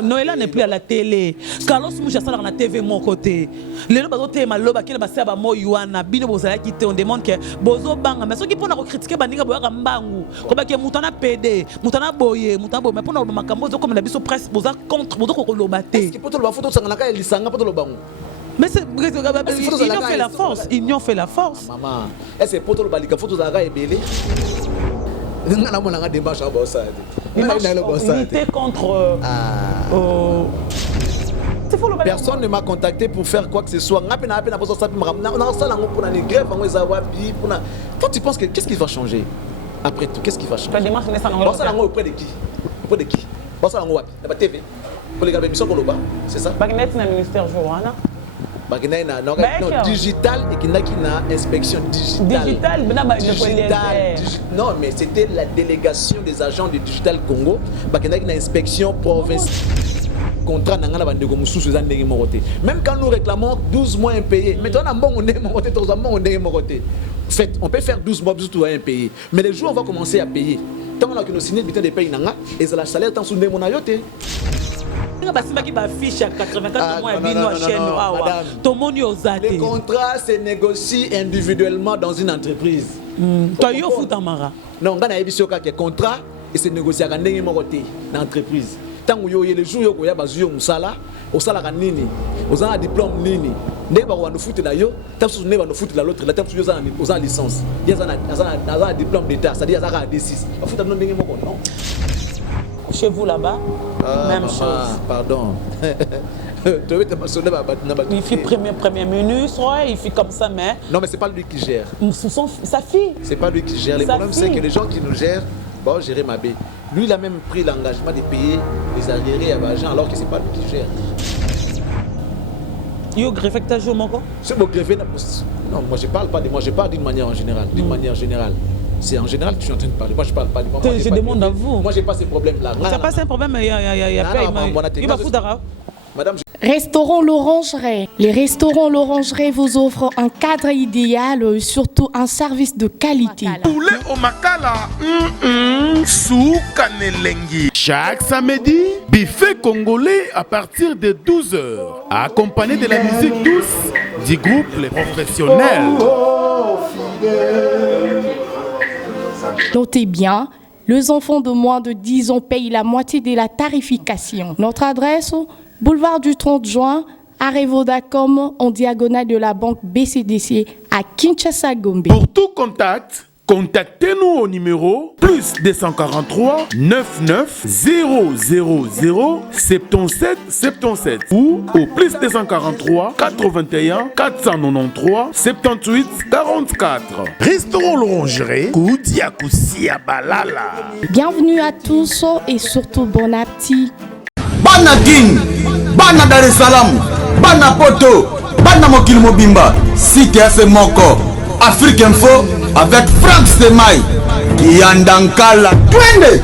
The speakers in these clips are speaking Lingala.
Noëlla n'est plus à la télé. Carlos Moucha sala na TV mon côté. Lelo bazo te maloba ki na basa ba mo yuana bino bozala ki te on demande que bozo banga mais soki pona ko critiquer bandinga boyaka mbangu ko ba ke mutana PD mutana boye mais pona ba makambo zo comme la biso presse boza contre bozo ko loba te. Est-ce que poto ba photo sangana ka lisanga poto lo bangu. Mais c'est union fait la force, union fait la force. Maman, est-ce que poto lo balika photo za ka ebele? Ngana mona nga débat cha ba ça. Unité contre personne ne m'a contacté pour faire quoi que ce soit. Toi, tu penses que qu'est-ce qui va changer? Après tout, qu'est-ce qui va changer? Auprès de qui? Auprès de qui? La TV. Pour les gars, c'est ça? Ministère Joanna. Non, digital et qui n'a inspection digitale. Non, mais c'était la délégation des agents de Digital Congo. Qui n'a une inspection provinciale. Contrat même quand nous réclamons 12 mois impayés, maintenant on peut faire 12 mois tout impayés. Mais les jours on va commencer à payer. Tant qu'on a que nos signes de pays et c'est la salaire tant sous des monayotes. Les contrats se négocient individuellement dans une entreprise. Non, on a un contrat et se négocie dans une entreprise. Tant que les jours où il y a un salaire, au salaire nini, aux un diplôme nini, ne va nous foutre d'ailleurs, tant que ne va nous foutre de l'autre, la tant que aux un licence, il y a un diplôme d'état, c'est-à-dire il y a un D6. On fout non. Chez vous là-bas, même chose. Pardon. Il fait premier ministre, il fait comme ça, mais. Non, mais c'est pas lui qui gère. Sa fille. C'est pas lui qui gère. Le problème c'est que les gens qui nous gèrent, bon, gérer ma baie. Lui, il a même pris l'engagement de payer les arriérés à l'argent alors que c'est pas lui qui gère. Yo greffé que tu as joué mon corps? C'est mon greffé. Non, moi je parle pas de moi, je parle d'une manière en général. D'une manière générale. C'est en général que je suis en train de parler. Moi je parle pas de moi. Je demande à vous. Moi j'ai pas ces problèmes-là. Ça pas un problème, il y a pas. Il va foutre. Madame. Restaurant L'Orangerie. Les restaurants L'Orangerie vous offrent un cadre idéal, surtout un service de qualité. Poulet au makala, soukanelengi. Chaque samedi, buffet congolais à partir de 12h, accompagné de la musique douce du groupe Les Professionnels. Notez bien, les enfants de moins de 10 ans payent la moitié de la tarification. Notre adresse, boulevard du 30 juin, arrêt Vodacom, en diagonale de la banque BCDC à Kinshasa, Gombe. Pour tout contact, contactez-nous au numéro plus 243 99 000 77 77 ou au plus 243 81 493 78 44. Restaurant L'Orangerie, Koudia Koussia Balala. Bienvenue à tous et surtout bon appétit. Bana King, Bana Dar es Salaam, Bana Poto, Bana Mokil Mobimba, Site FM Moko, Afrique Info avec Franck Semaï, Yandankala, Twende.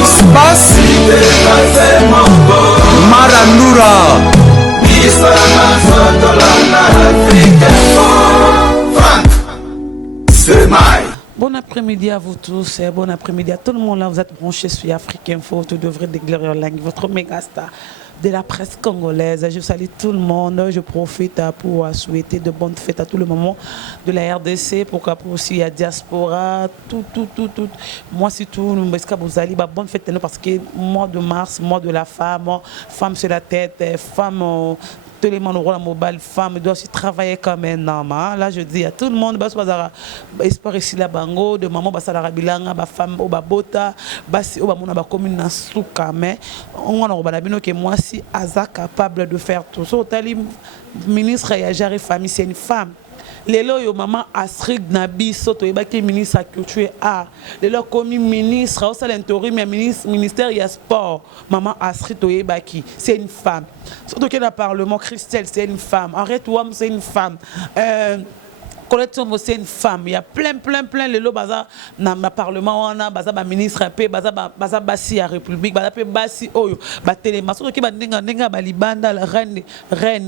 X-Bass, Maranura, Franck Semaï. Bon après-midi à vous tous et bon après-midi à tout le monde là. Vous êtes branchés sur Afrique Info, tout devrait déclarer en langue, votre méga star de la presse congolaise. Je salue tout le monde. Je profite pour souhaiter de bonnes fêtes à tout le moment de la RDC, pourquoi pour aussi la diaspora, tout. Moi, c'est tout. Vous allez, bonne fête parce que mois de mars, mois de la femme, femme sur la tête, femme. Tous les gens ont mobile femme doit aussi travailler comme un homme. Là, je dis à tout le monde, espoir ici la bango, de maman, la bilanga, femme, bota, la commune na souka, mais on a que moi si Aza capable de faire tout ça. Le ministre Yajari famille, c'est une femme. Lelo yo maman Astrid Nabi soto ebaki ministre de la culture et art. Lelo commis ministre au sein l'intérim ministère ya sport. Maman Astrid Oyebaki, c'est une femme. Surtout que le parlement Christelle, c'est une femme. Arrête Ouam, c'est une femme. Colette Sombo, c'est une femme. Il y a plein les lots baza dans le Parlement, on a baza ministre AP, baza basi à République, baza pe basi oyo, ba télémaso qui ba nenga ba libanda la reine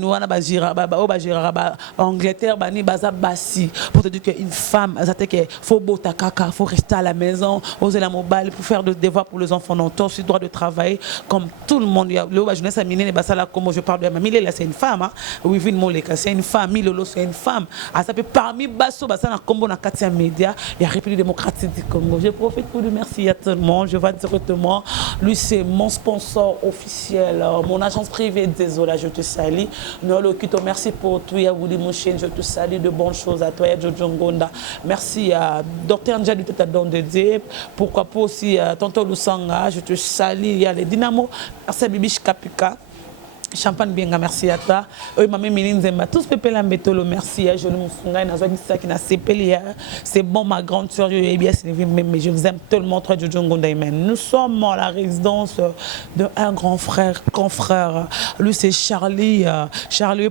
wana ba gira ba Angleterre bani baza basi pour te dire qu'une femme ça te que faut bota kaka, faut rester à la maison, oser la mobile pour faire des devoirs pour les enfants, non, toi aussi droit de travailler comme tout le monde. Il y a le jeunesse à miner basa là comme je parle de Mamie là c'est une femme, oui Vin Moleka c'est une femme, Lolo c'est une femme. Ah ça peut parmi basso basa na combo na Katia Média, il y a République démocratique du Congo. Je profite pour lui remercier à tout le monde. Je vais directement, lui c'est mon sponsor officiel, mon agence privée, désolé, je te salue. Nous le quittons, merci pour tout, Yaouli Mouchen, je te salue, de bonnes choses à toi, Jojo Ngonda. Merci à Dr. Ndja du Tata Don Dédé, pourquoi pas aussi à Tonton Lusanga, je te salue, il y a les Dynamo, merci à Bibiche Kapika. Champagne bien, merci à toi. Oui, maman Mélinzemba, tous pépé la métolo, merci. Je ne me fous pas, qui n'a CPL. C'est bon, ma grande soeur, mais je vous aime tellement, très Jojo Ngonda. Nous sommes à la résidence d'un grand frère, confrère. Lui, c'est Charlie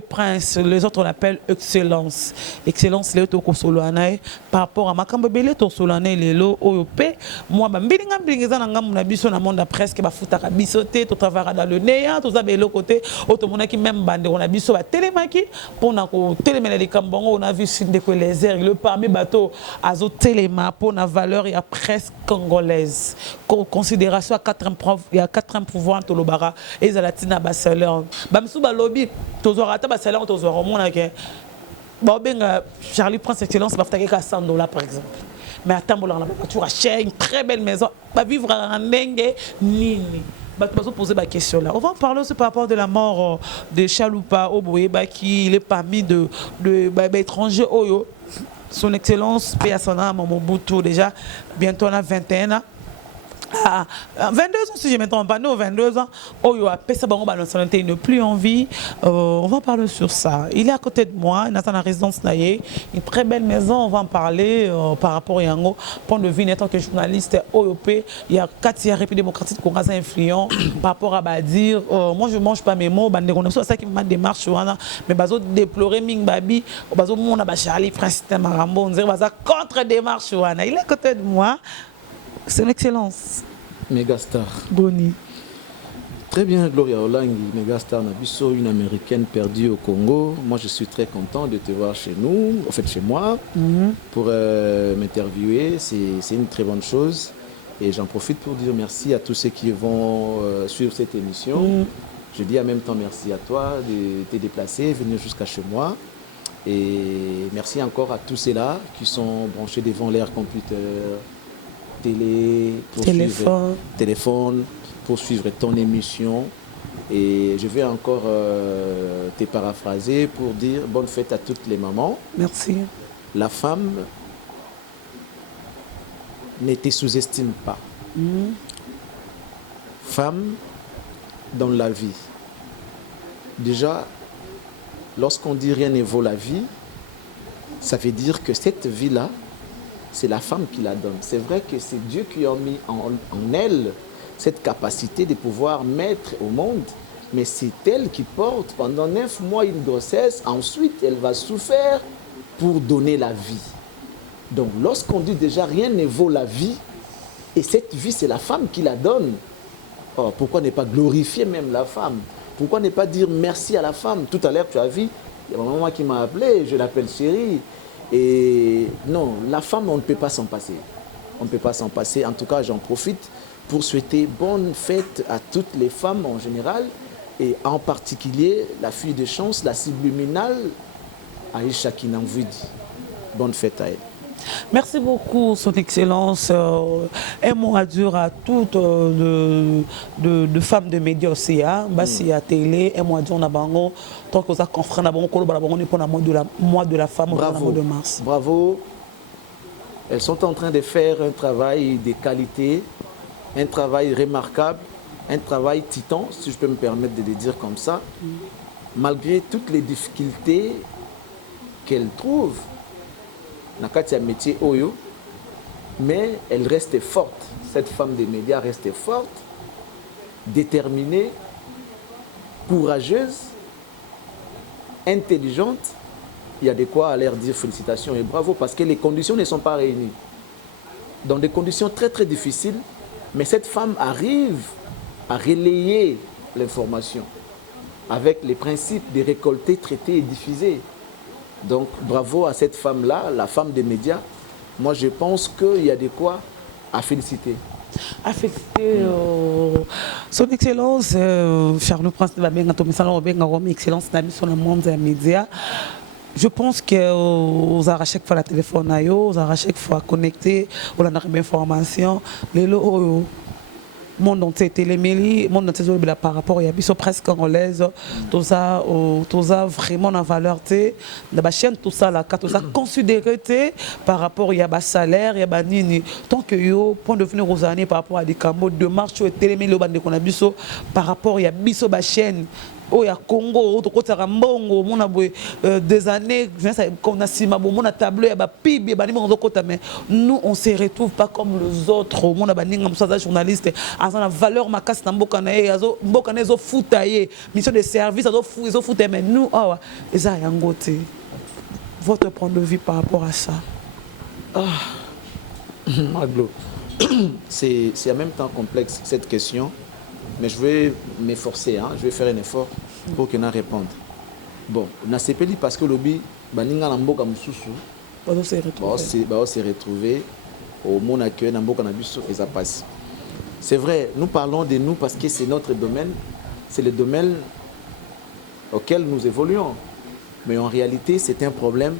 Prince. Les autres, on l'appelle Excellence. Excellence, les autres, Solanaï. Par rapport à ma cambabelle, Solanaï, les lots, OP. Moi, je suis dans le monde presque, je suis tout travail dans le nez, tout ça, de l'autre côté. Automonaki même bande on a vu sur la télémaki pour na ko télémena les cambongo on a vu sur les airs le parmi bateau azo téléma pour na valeur il y a presque congolaise considération à 4 pouvoir to lobara et za latina basaleur bamsu ba lobby tozora ta basaleur tozora mona ke ba benga Charlie Prince Excellence ba fataka $100 par exemple mais attends on a la voiture cher une très belle maison ba vivre en ndenge nini. On va poser la question là. On va parler aussi par rapport de la mort de Chaloupa Oboé, qui est parmi de étrangers Oyo. Son Excellence, paix à son âme, Mobutu déjà, bientôt on a 21 ans. Ah, 22 ans, si je ne me trompe pas, nous, 22 ans, Oyo a payé sa nationalité, il n'est plus en vie. On va parler sur ça. Il est à côté de moi, il est dans la résidence Naye, une très belle maison, on va en parler par rapport à Yango. Point de vue, en tant que journaliste OYOP, il y a 4 République démocratique qui ont influent par rapport à dire, moi je ne mange pas mes mots, c'est ça qui m'a démarche, mais bazo déplorer Ming Babi, bazo mon Charlie Prince Marambo, on dirait bazo contre-démarche, il est à côté de moi. C'est une excellence. Megastar. Boni. Très bien, Gloria Olangi, Megastar Nabiso, une américaine perdue au Congo. Moi, je suis très content de te voir chez nous, en fait chez moi, pour m'interviewer. C'est une très bonne chose. Et j'en profite pour dire merci à tous ceux qui vont suivre cette émission. Je dis en même temps merci à toi de te déplacer, venir jusqu'à chez moi. Et merci encore à tous ceux-là qui sont branchés devant leur computer. Téléphone pour suivre ton émission. Et je vais encore te paraphraser pour dire bonne fête à toutes les mamans. Merci. La femme ne te sous-estime pas. Femme dans la vie. Déjà, lorsqu'on dit rien ne vaut la vie, ça veut dire que cette vie-là, c'est la femme qui la donne. C'est vrai que c'est Dieu qui a mis en elle cette capacité de pouvoir mettre au monde, mais c'est elle qui porte pendant 9 mois une grossesse. Ensuite, elle va souffrir pour donner la vie. Donc, lorsqu'on dit déjà rien ne vaut la vie, et cette vie, c'est la femme qui la donne, oh, pourquoi ne pas glorifier même la femme? Pourquoi ne pas dire merci à la femme? Tout à l'heure, tu as vu, il y a ma maman qui m'a appelé, je l'appelle chérie. Et non, la femme, on ne peut pas s'en passer. On ne peut pas s'en passer. En tout cas, j'en profite pour souhaiter bonne fête à toutes les femmes en général et en particulier la fille de chance, la subliminale, Aïcha Kinanvudi. Bonne fête à elle. Merci beaucoup, Son Excellence. Un mot à dire à toutes de femmes de médias aussi. Bassi à télé, un mot à dire à Bango. Tant que vous avez confrères, on est pour le mois de la femme au mois de mars. Bravo. Elles sont en train de faire un travail de qualité, un travail remarquable, un travail titan, si je peux me permettre de le dire comme ça, malgré toutes les difficultés qu'elles trouvent. Nakatia métier Oyo, mais elle reste forte. Cette femme des médias reste forte, déterminée, courageuse, intelligente il y a de quoi à leur dire félicitations et bravo parce que les conditions ne sont pas réunies. Dans des conditions très très difficiles, mais cette femme arrive à relayer l'information avec les principes de récolter, traiter et diffuser. Donc bravo à cette femme-là, la femme des médias. Moi je pense qu'il y a de quoi à féliciter. À féliciter son excellence, Charles Prince de la excellence sur le monde des médias. Je pense que à chaque fois la téléphone, à chaque fois connecté, on a une information. Le monde entier télémélie, monde entier par rapport à la presse congolaise, tout ça vraiment la valeur la chaîne tout ça là, tout ça considéré par rapport à la salaire, ya ba nini tant que yo point de vue aux années par rapport à des camos de marche télémélie bande qu'on a biso par rapport à biso ba chaîne au ya Congo au côté Rambongo mon a des années qu'on a sima bon mon a tableau ya ba pib ya ba ni mon côté mais nous on se retrouve pas comme les autres mon a ba ninga musaza journaliste à la valeur makas na mboka na azo mboka na zo foutaye mission de service azo foutaye mais nous ah eza yango te votre point de vue par rapport à ça. Maglo, c'est en même temps complexe cette question. Mais je vais m'efforcer, hein? Je vais faire un effort pour qu'il en réponde. Bon, on a CPLI parce que lobby, baninga namboka mususu, on s'est retrouvé au monde accueil namboka nabiso et ça passe. C'est vrai, nous parlons de nous parce que c'est notre domaine, c'est le domaine auquel nous évoluons. Mais en réalité, c'est un problème.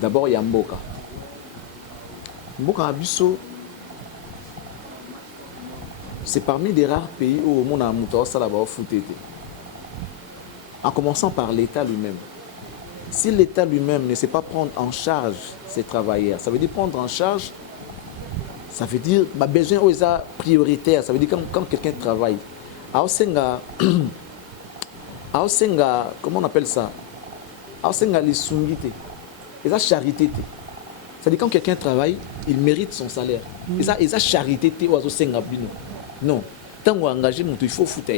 D'abord, il y a Mboka. Mboka nabiso. C'est parmi les rares pays où on a fouté. En commençant par l'État lui-même. Si l'État lui-même ne sait pas prendre en charge ses travailleurs, ça veut dire prendre en charge, ça veut dire besoin aux prioritaires, ça veut dire quand quelqu'un travaille. Comment on appelle ça? Les sungité. Et ça charité. C'est-à-dire quand quelqu'un travaille, il mérite son salaire. Et ça charité non, tant qu'on engagé, il faut foutre.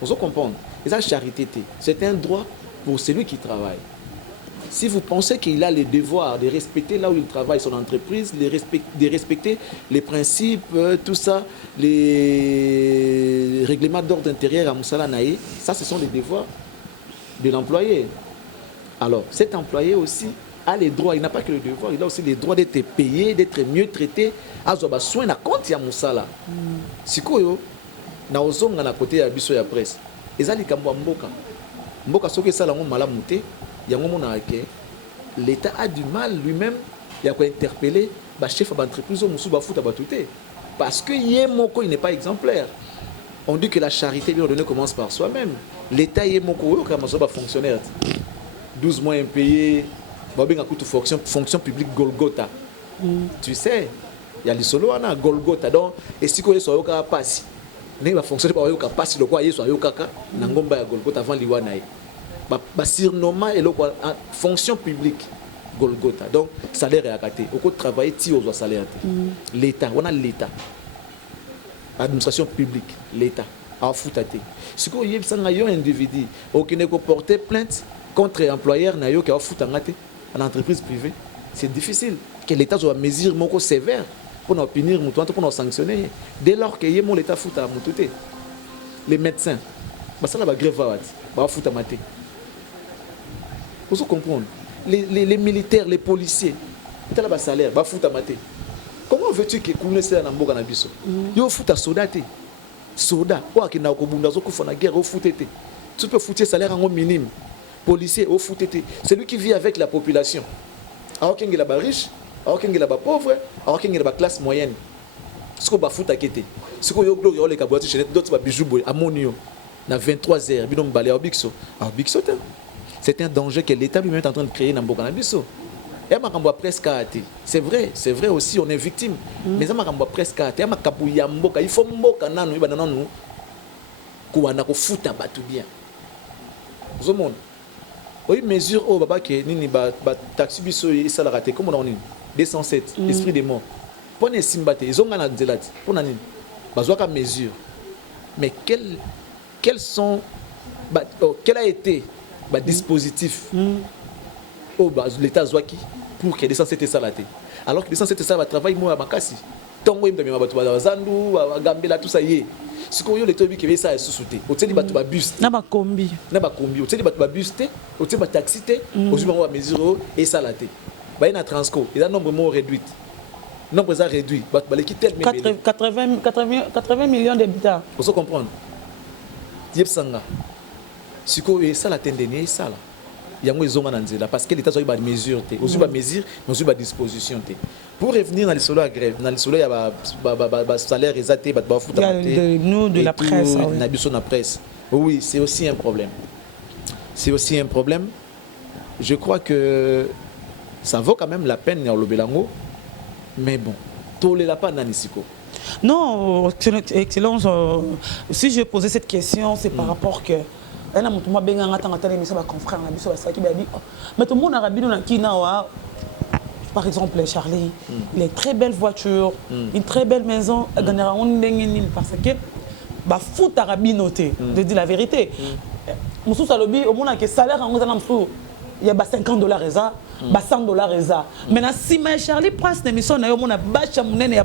Vous comprenez? Et ça, charité, c'est un droit pour celui qui travaille. Si vous pensez qu'il a le devoir de respecter là où il travaille son entreprise, de respecter les principes, tout ça, les règlements d'ordre intérieur à Moussala Naï, ça, ce sont les devoirs de l'employé. Alors, cet employé aussi a les droits, il n'a pas que le devoir, il a aussi les droits d'être payé, d'être mieux traité. Azoba soin na compte ya musala. Sikoyo na ozonga na côté ya biso ya presse. Ezali kambo mboka. Mboka soki sala ngo malamu te, yango mona ke l'État a du mal lui-même ya ko interpeller ba chef d'entreprise o musu ba futa ba tuté parce que yemoko il n'est pas exemplaire. On dit que la charité bien ordonnée commence par soi-même. L'État yemoko ka maso ba fonctionnaire 12 mois impayés, ba benga kutu fonction publique Golgotha. Tu sais, il y a les solos à Golgotha. Donc, et si vous avez un pass, vous va fonctionner par un pass, le quoi, il y a un kaka, n'angomba ya Golgotha avant l'Iwanaï. Ba surnommant et le quoi, fonction publique Golgotha. Donc, salaire est à côté. Au cours de travailler, tu as salaire. L'État, on a l'État. Administration publique, l'État. À foutate. Si vous avez un individu qui ne peut porter plainte contre l'employeur qui a foutangate en entreprise privée, c'est difficile. Que l'État soit mesure moko sévère pour nous punir, pour nous sanctionner. Dès lors que l'État fout à moutoute, les médecins, ça va grève va foutre à mater. Vous comprenez? Les militaires, les policiers, ils ont un salaire, va foutre à mater. Comment veux-tu que nous ça dans mboka na biso? Yo fout à soda. Soda, ou qui na ko bunda zo ko fona guerre au foutete. Tu peux foutre salaire en minime. Policier au foutete. C'est lui qui vit avec la population. Alors qu'il est riche, alors qu'il est pauvre, alors qu'il est de classe moyenne. Ce qu'on va foutre à quitter. Ce qu'on y a les cabotis chez d'autres bijoux à Monio. Na 23h, bidon balé au Bixo. Alors Bixo, c'est un danger que l'État lui-même est en train de créer dans Mbokana Bisso. Et ma kambo presque athée. C'est vrai aussi, on est victime. Mais ça m'a kambo presque athée. Ma kabouya mboka, il faut mboka nanu iba nanu. Kouana ko fouta batu bien. Vous monde. Oui, mesure au baba que nini ba taxi biso et ça la raté comme on a 207 esprit des morts. Pour ne simbate, ils ont gagné zelati. Pour nani. Bazoaka mesure. Mais quelles sont quelle a été ba dispositif l'état zwaki pour que descend cette salaté alors que descend cette ça va travail moi makasi tongo imbe ma batu ba zandu gambela tout ça yé sikoyo le tobi ke ça sous-souté oteli batu ba bus na ba kombi oteli batu ba bus te oteli ba taxi te ozuma ba mesure et salaté ba na transco il a nombre mo réduit nombre ça réduit batu ba le quitter 80 millions d'habitants faut se comprendre yep sanga sikoyo ça la tendenie ça là yango ezonga na nzela parce que l'état soit ba mesure te ozu ba mesure ozu ba disposition te pour revenir dans les solo à grève dans les solo ya ba salaire exacté ba futa nous de la presse na biso na presse oui c'est aussi un problème je crois que ça vaut quand même la peine ya lobelango mais bon tolela pas nanisiko. Non, excellence, si je posais cette question c'est par rapport que elle a montré moi bien en attendant les messieurs confrères na biso basaki ba dit mais tout le monde a rabino na kinawa par exemple Charlie il a une très belle voiture une très belle maison gagnera on ndengeni parce que ba foot rabino te de dire la vérité musu salobi au monde que salaire en ngozana musu il y a $50 eza ba $100 eza maintenant si ma Charlie Prince d'émission na yo mona bacha munene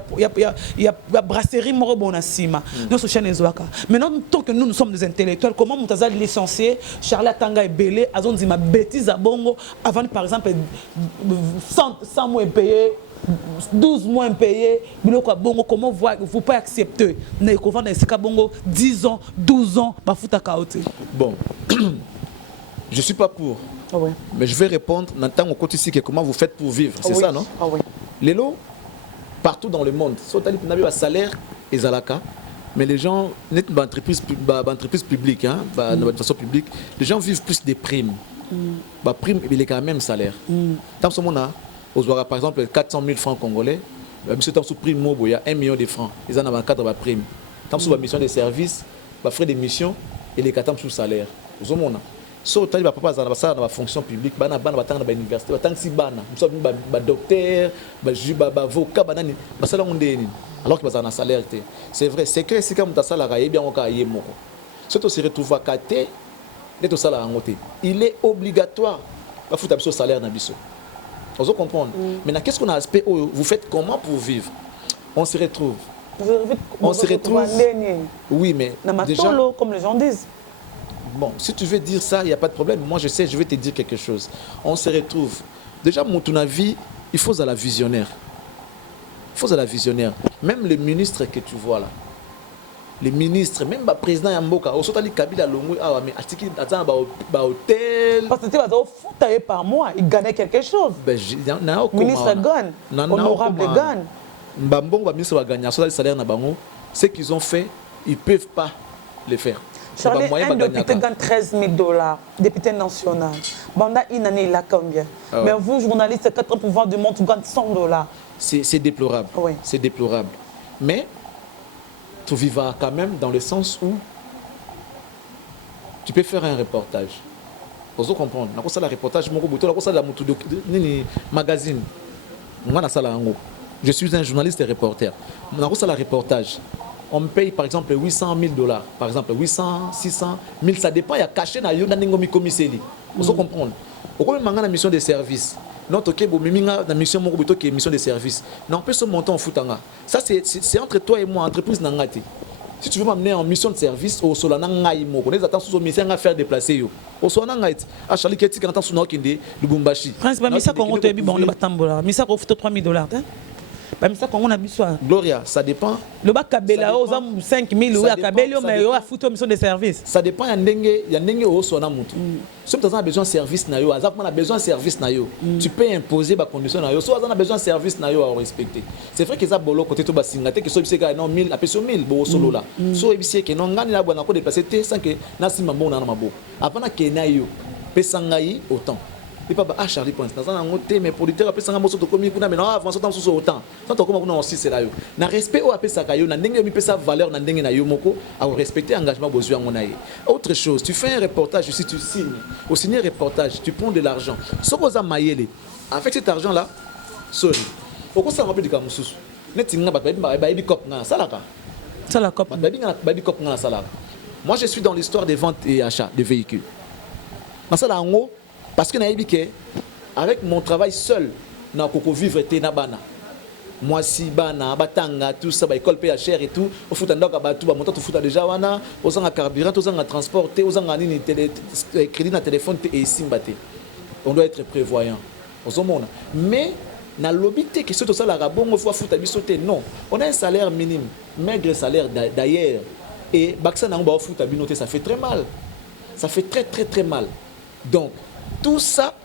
ya brasserie moro bona sima non so chaîne ezwaka maintenant tant que nous sommes des intellectuels comment mutaza licencié Charlie Atanga ebele azonzi ma bêtise à bongo avant par exemple 100 mois payé 12 mois impayés, bongo comment vous pas accepter na ko vendre ce bongo 10 ans 12 ans ba futa kaote. Bon je suis pas pour. Ah ouais. Mais je vais répondre maintenant au côté ici que comment vous faites pour vivre, c'est ça non? Ah oui. Les lots partout dans le monde, soit un salaire et zalaka, mais les gens net entreprise publique hein, de façon publique, les gens vivent plus des primes. Bah prime il est quand même salaire. Tant que on a par exemple 400 000 francs congolais, monsieur tant sous prime mobo il y a 1 million de francs. Ils en ont cadre de prime. Tant sous mission de service, bah frais de mission et les 4 sous salaire. Vous avez so tali ba papa za na ba fonction publique bana batanga na ba université batanga si bana muso ba docteur ba avocat banani basala ngondeni alors que bazana salaire te c'est vrai c'est que si comme ta salaire y bien oka yemoko surtout se retrouve à caté de to salaire ngote il est obligatoire ba fouta biso salaire na biso on se comprendre maintenant qu'est-ce qu'on a aspect vous faites comment pour vivre on se retrouve oui mais déjà comme les gens disent. Bon, si tu veux dire ça, il n'y a pas de problème. Moi, je sais, je vais te dire quelque chose. On se retrouve. Déjà, mon avis, il faut à la visionnaire. Il faut à la visionnaire. Même les ministres que tu vois là, les ministres, même le président Yamboka, au Sotali Kabila Longwe, mais Atiki, attends, hôtel. Parce que tu vas au par mois, il gagnait quelque chose. Ministre gagne, honorable gagne. Mbambong, ministre va gagner, sur le salaire na bango, ce qu'ils ont fait, ils ne peuvent pas le faire. Charlie, un député gagne $13,000, député national. Banda, une année, il a combien? Mais vous, journaliste, 4 pouvoirs du monde, vous gagnez $100. C'est déplorable. Oui. C'est déplorable. Mais, tu vivras quand même dans le sens où tu peux faire un reportage. Vous comprendre. On a un reportage, magazine. Je suis un journaliste et reporter. On a un reportage. On me paye par exemple $800,000, par exemple 800, 600, 1000, ça dépend, il y a caché dans le commissaire. Vous comprenez? Au même moment, la mission de service. Notre la mission de service. Non, on peut se monter en foutanga. Ça, c'est entre toi et moi, entreprise Nangati. Si tu veux m'amener en mission de service, au Solana Ngaïmo, on est attention aux missions à faire déplacer. Au Solana Ngaït, à Charlie Keti, quand on est sur Lubumbashi. Prince, Missa, quand on te dit, bon, le batambola. Missa, on fout $3,000. Gloria, ça dépend. Le bac Kabela, 5 000 à Kabelo, mais il y a une mission de service. Ça dépend, il y a un au son amour. Si tu as besoin de service, tu as besoin de service, tu peux imposer des conditions. Si tu as besoin de service, tu dois respecter. C'est vrai que ça, bolo côté tout basingate, que soit c'est non 1000, après 1000, bon solo là. So c'est que non ngani la bonne ko déplacer sans que nasima bon na mabo. Avant que na yo, pesangai autant. Et pas ah Charlie Prince dans un côté mais producteur après ça moso to komi kuna mais non avant ça temps sous autant ça to comme kuna aussi c'est là yo na respect au après ça kayo na ndenge mi pesa valeur na ndenge na yo moko à respecter engagement besoin mon aïe autre chose tu fais un reportage si tu signes au signer un reportage tu prends de l'argent ce que ça mayele avec cet argent là sorry pourquoi ça rappelle du kamususu netinga ba bi cop na salaka ba bi cop na salaka. Moi je suis dans l'histoire des ventes et achats de véhicules. parce que avec mon travail seul, na koko vivre te na bana. Moi si bana batanga tout ça ba école paye cher et tout, au foot ndaka ba tout ba monta tout foot déjà wana, aux en carburant, aux en transport, aux en nini crédit na téléphone et simbate. On doit être prévoyant. Mais na lobité que tout ça la rabon faut foot abisoté non. On a un salaire minime, maigre salaire d'ailleurs et baksa na ba foot abinoté ça fait très mal. Ça fait très mal. Donc tout ça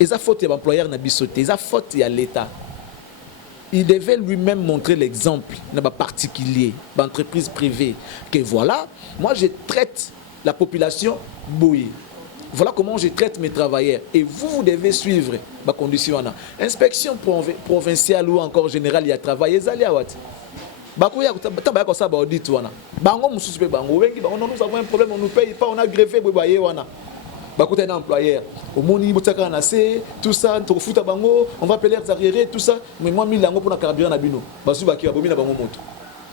ils a faute à l'employeur na bisoté, ils a faute à l'État. Il devait lui-même montrer l'exemple dans ma particulier, d'entreprise privée, que voilà, moi je traite la population bouillie. Voilà comment je traite mes travailleurs. Et vous devez suivre ma condition. Inspection provinciale ou encore générale, il y a travaillé. Nous avons un problème, on ne paye pas, on a greffé. Un employeur. Au monde, tout ça, on va payer les arriérés, tout ça. Mais moi, je suis pour la carburant.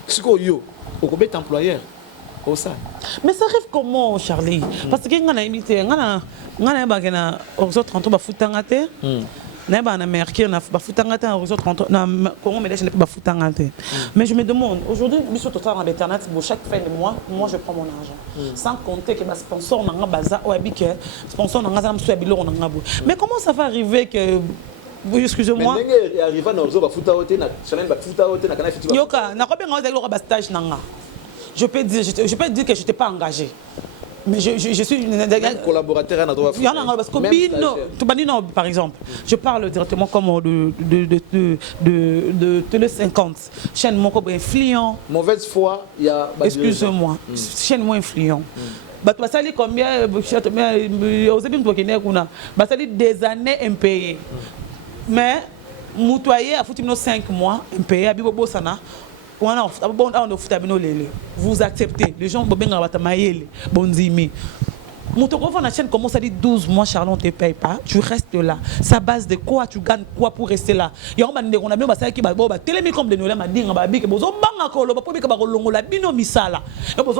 C'est quoi, yo? On peut être employeur. Mais ça arrive comment, Charlie? Parce que quand on a imité, on a aux autres 30 bafutangate. Na américain na bafutangate aux autres 30 na Congo mais je n'ai pas bafutangate. Mais je me demande aujourd'hui, nous sommes totalement en internet, chaque fin de mois, moi je prends mon argent. Sans compter que ma sponsor na baza ou habike, sponsor na ngazam so abilo na ngabo. Mais comment ça va arriver que excusez-moi. Mais arriva na ozo bafutaote na challenge bafutaote na kana fiti. Yoka, na ko benga ozali ko stage nanga. Je peux dire que je n'étais pas engagé. Mais je suis un collaborateur à droit. Il y en a parce que Bino, par exemple, je parle directement comme de Télé 50. Chaîne mon influent. Mauvaise foi, il y a. Excusez-moi, chaîne moins influent. Bah ça dit combien aux ébim toi qui n'est qu'on a. Bah ça dit des années impayées. Mais moutoyer a foutu 5 mois impayé à Bibo Sana. Vous acceptez. Les gens bonzimi. Mon la chaîne commence à dire 12 mois, Charles, on ne te paye pas. Tu restes là. Ça base de quoi? Tu gagnes quoi pour rester là? Il y a un moment qui va télémi comme de nous là, m'a dit, on va dire que vous avez un colo, vous pouvez que la bino misala. Vous avez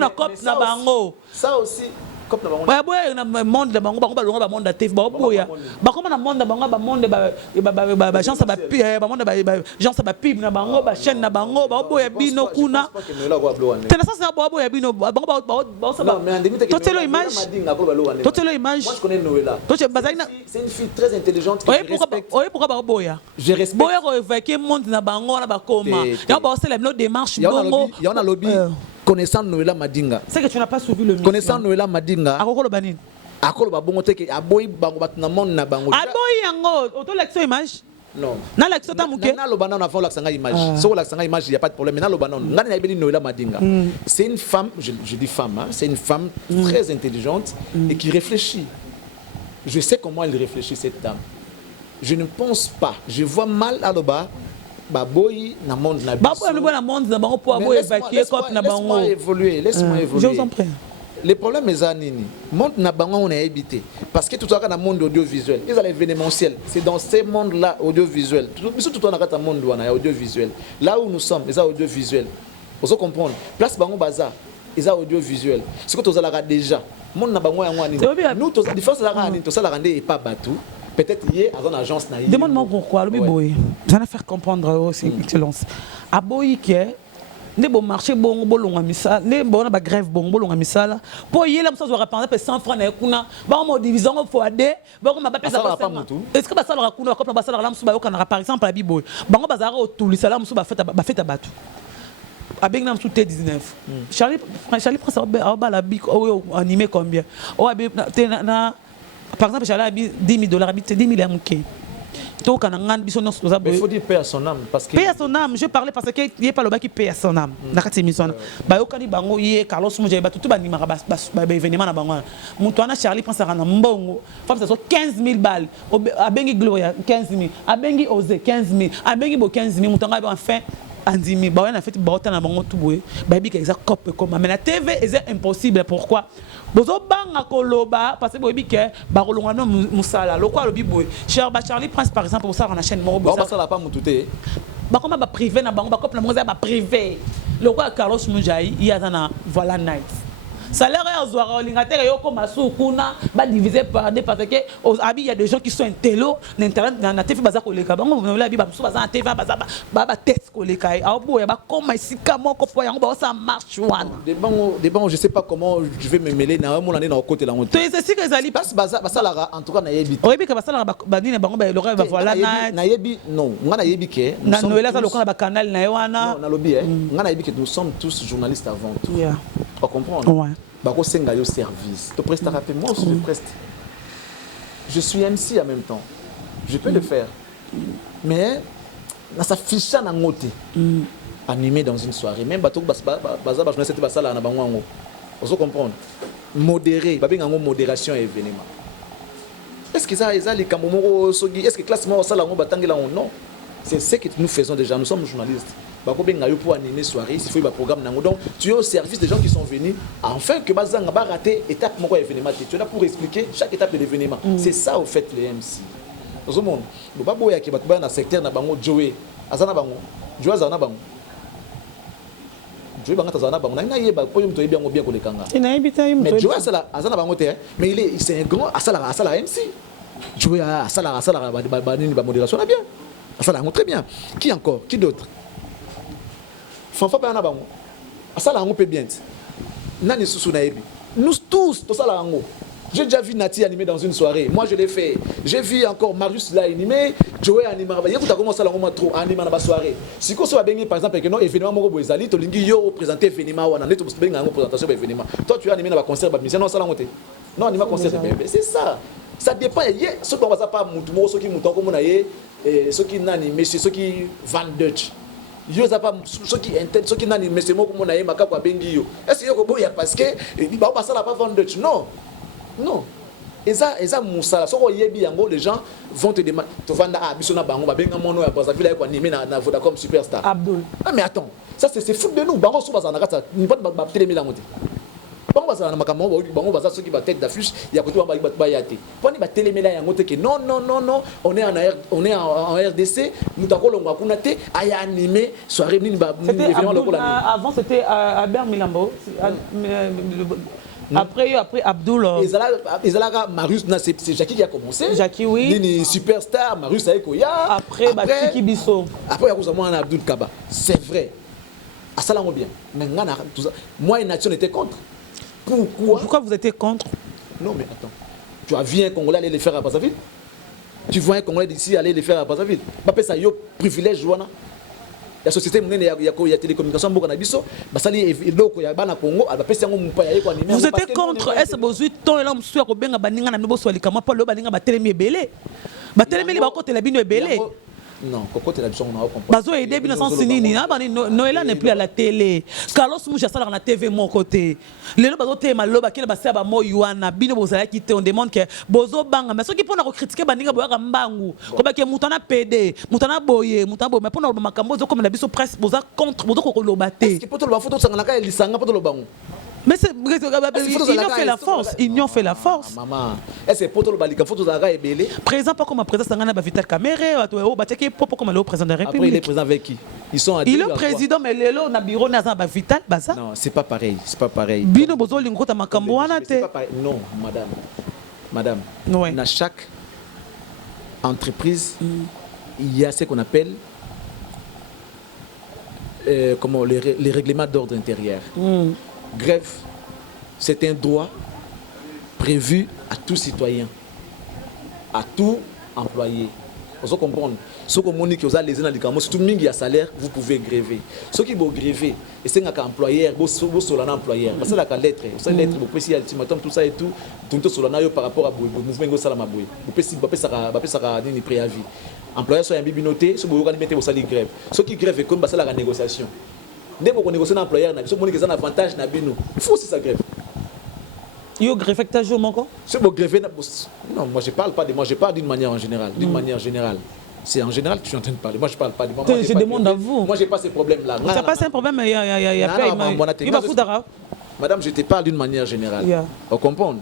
un cop na bango. Ça aussi. Bah boya na monde de bango ba monde TV ba boya ba comme na monde ba monde ba gens ça ba monde ba gens ça ba pib na bango ba chaîne na bango ba boya bino kuna tena sasa ba boya bino bango ba ça ba totelo image moi je connais Noëlla c'est une fille très intelligente que je respecte. Pourquoi ba boya je respecte boya ko évacuer monde na bango na ba koma ya ba c'est la démarche bongo il y en a lobby connaissant Noëlla Madinga. C'est que tu n'as pas suivi le ministre. Connaissant Noëlla Madinga. Akokolo banini. Akolo ba bongo teke aboyi bango batna monde na bango. Aboyi yango, auto l'action image. Non. Na l'action ta muke. Na lo banana na fond l'action image. So l'action image, il y a pas de problème. Na lo banana. Ngani na ibeli Noëlla Madinga. C'est une femme, je dis femme hein, c'est une femme très intelligente et qui réfléchit. Je sais comment elle réfléchit cette dame. Je ne pense pas, je vois mal à l'oba. Baboy na monde na monde na bango pour évacuer cop na bango. Laisse-moi évoluer. Je vous en prie. Les problèmes est anini. Monde na bango on est habité parce que tout ça dans le monde audiovisuel, ils ont l'événementiel. C'est dans ces mondes là audiovisuel. Tout on a un monde audiovisuel. Là où nous sommes, les audiovisuels. Vous comprenez? Place bango bazar, ils ont audiovisuel. Ce que tu as déjà. Monde na bango yango anini. Nous tous différence là anini, tout ça la rendre pas bateau. Peut-être hier à une agence naïve. Demande-moi pourquoi. Le boy. Ça va faire comprendre aussi, excellence. À boy qui est, ne bon marché bon bolong amisa, ne bon ba grève bon bolong amisa. Pour hier là, ça doit répondre pour 100 francs na kuna. Ba mo division faut aider. Ba ko ma ba pesa pas. Est-ce que ba ça la kuna ko ba ça la musu ba yo kana par exemple à biboy. Ba ngo bazara au tout, ça la musu ba fait abattu. A bien nam sous T19. Charlie prend ça ba la bic animé combien? Oh na par exemple, j'allais à $10 000, c'est 10 000 amouké. Il faut dire paix à son âme. Paix à son âme, je parlais parce qu'il n'y a pas le bas qui paie à son âme. Dans cette émission, Carlos Moujé, tout le événement. Moutouana Charlie pense à un bon. Femme, ça soit 15 000 balles. À Bengi Gloria, 15 000. À Bengi Osé, 15 000. À Bengi Bo, 15 000. Moutouana enfin. Andimi, bah on a fait bah na bango tout boy, baby que exact cop comme mais la TV est impossible pourquoi? Bozo banga koloba parce que boy que ba rolonga no musala lokwa lobi boy. Cher ba Charlie Prince par exemple pour ça on chaîne mo boza. Ba ça la pas mututé. Ba comment ba privé na bango ba cop na moza ba privé. Lokwa Carlos Moujai il y a na voilà night. salaire est au lingateur et au komasu kuna ba divisé par deux parce que il y a des gens qui sont intello l'internet na TV baza koleka bango la bi ba musu baza TV baza ba test koleka a bo ya ba koma sika moko po yango ba ça marche wana des bango je sais pas comment je vais me mêler na mo na côté la honte to c'est que ezali passe baza salara en tout cas na yebi oyebi ka basalara ba nini bango ba lora ba voilà na yebi non nga na yebi ke na noela ça lokana ba canal na wana non na lobby nga na yebi que nous sommes tous journalistes avant tout pas comprendre ouais bako senga yo service to preste rappel moi aussi je preste je suis MC en même temps je peux le faire mais na sa ficha na ngote animé dans une soirée même bato baza ba journaliste basala na bango ngo vous comprendre modérer ba benga ngo modération et événement est-ce que ça les kamomoro sogi est-ce que classement sala ngo batangela non c'est ce que nous faisons déjà nous sommes journalistes bako benga yo pour animer soirée il faut ba programme nango donc tu es au service des gens qui sont venus afin que bazanga ba rater étape moko événement tu es là pour expliquer chaque étape de l'événement c'est ça au fait les MC au monde bo ba boya ke bato ba na secteur na bango Joey azana bango Joey azana bango Joey banga tazana bango na yeba po yo mto yebi yango bien kolekanga ina yebita yo mto mais Joey azana bango te mais c'est un grand asala MC Joey asala ba nini ba modération na bien asala très bien qui encore qui d'autre Fanfa pa na bango asala ngo pe bien nani susu na yebi nous tous to sala ngo j'ai déjà vu Nati animer dans une soirée moi je l'ai fait j'ai vu encore Marius là animé Joey animé ba yekuta comment sala ngo trop animé na ba soirée siko so bengi par exemple que non événement moko boezali to lingi yo présenter événement wana neto benga ngo présentation ba événement toi tu as animé na ba concert ba musicien non sala ngo te non animé concert c'est ça dépend yé ce qu'on va pas mutu mo so ki mutu ko mona yé ce qui nani monsieur ce qui Van Dutch yo za pas ceux qui intègre ceux qui n'ont mais c'est moi comme on a eu makako abengi yo est-ce que yo ko boya parce que ba ba sala pas vendre non et ça musala so ko yebi yango les gens vont te demander to vanda biso na bango ba benga mono ya baza villa ko animer na Vodacom Superstar Abdul mais attends ça c'est fou de nous bango so baza na kata ni pas ba télé la ngote bango baza na makambo bango baza ceux qui ba tête d'affiche ya ko to ba yate poni ba télé la yango te que non on est en RDC nous takolongwa kuna te aya animé soirée nini ba événement local avant c'était Albert Milambo après Abdul Ezalaka Marius c'est Jackie qui a commencé Jackie oui nini Superstar Marius Aikoya après Batiki Bisso après yakuza mwana Abdul Kaba c'est vrai asala ngo bien mais ngana tout ça moi une nation était contre pourquoi vous étiez contre non mais attends tu as vu un Congolais aller les faire à Brazzaville tu vois un Congolais d'ici aller les faire à Brazzaville pas ça yo privilège wana la société monene ya télécommunication mboka na biso basali eloko ya bana Congo abapesa ngo mpa ya yeko animer vous étiez contre est-ce bozui ton elam suya ko benga baninga na mbo swali kama pa lo baninga batelemi ebele batelemi ba côté la bino ebele non côté la biso on a compris bazo aider bino sans sinini na ba Noël n'est plus à la télé Carlos Moucha sala na TV mon côté lelo bazo tema loba kile basa ba mo yuana bino bozala kité on demande que bozo banga mais ceux qui pona ko critiquer baninga boyaka mbangu ko ba ke mutana PD mutana boye mais pona ba makambo zo comme la biso presse boza contre bozo ko loba te est-ce que poto ba photo sanga na ka lisanga poto lobango mais c'est ils ont fait la force maman est-ce que poto balika photo za ka ebele président pas comme président sanga na ba Vital Kamerhe ba teke popo comme le président de la République après il est président avec qui ils sont à il est président mais lelo na bureau na ba Vital baza non c'est pas pareil bino bozo lingo ta makambo wana te non madame ouais. Dans chaque entreprise il y a ce qu'on appelle comment les règlements d'ordre intérieur grève c'est un droit prévu à tout citoyen à tout employé vous comprenez ce que monique vous allez les dans si tout le monde a salaire vous pouvez gréver ceux qui vont gréver et c'est un employeur vous solana employeur parce que la lettre vous savez lettre vous précisez ultimatum tout ça et tout donc solana par rapport à mouvement go salama boy vous précisez ça ni préavis employeur soit un bibinoté ce vous mettez vous allez grève ceux qui grèvent comme ça la négociation dès qu'on négocie un employeur na biso monique ça un avantage na bino il faut aussi ça grève yo grève ta jour mon c'est bon grève non moi je parle pas de moi je parle d'une manière en général manière générale. C'est en général que je suis en train de parler. Moi, je ne parle pas de moi. Je demande à vous. Moi, je n'ai pas ces problèmes-là. Tu n'as pas ces problèmes, il y a pas. Madame, je te parle d'une manière générale. Vous comprenez?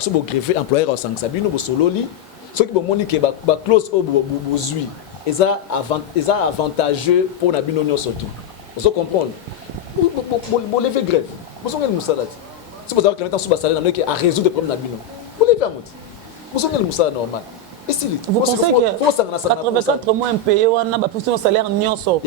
Si vous greffez employeur au Sangsabino, vous sololi, ceux qui vont moniquer, vous close au bouzui, c'est avantageux pour la binonion surtout. Vous comprenez? Vous levez grève. Vous avez le moussala. Si vous avez que sous salaire, vous avez à résoudre des problèmes d'abino. Vous l'avez fait à mouti. Vous avez le moussala normal. Vous pensez que 84 mois impayés, on a plus de salaire nyonso.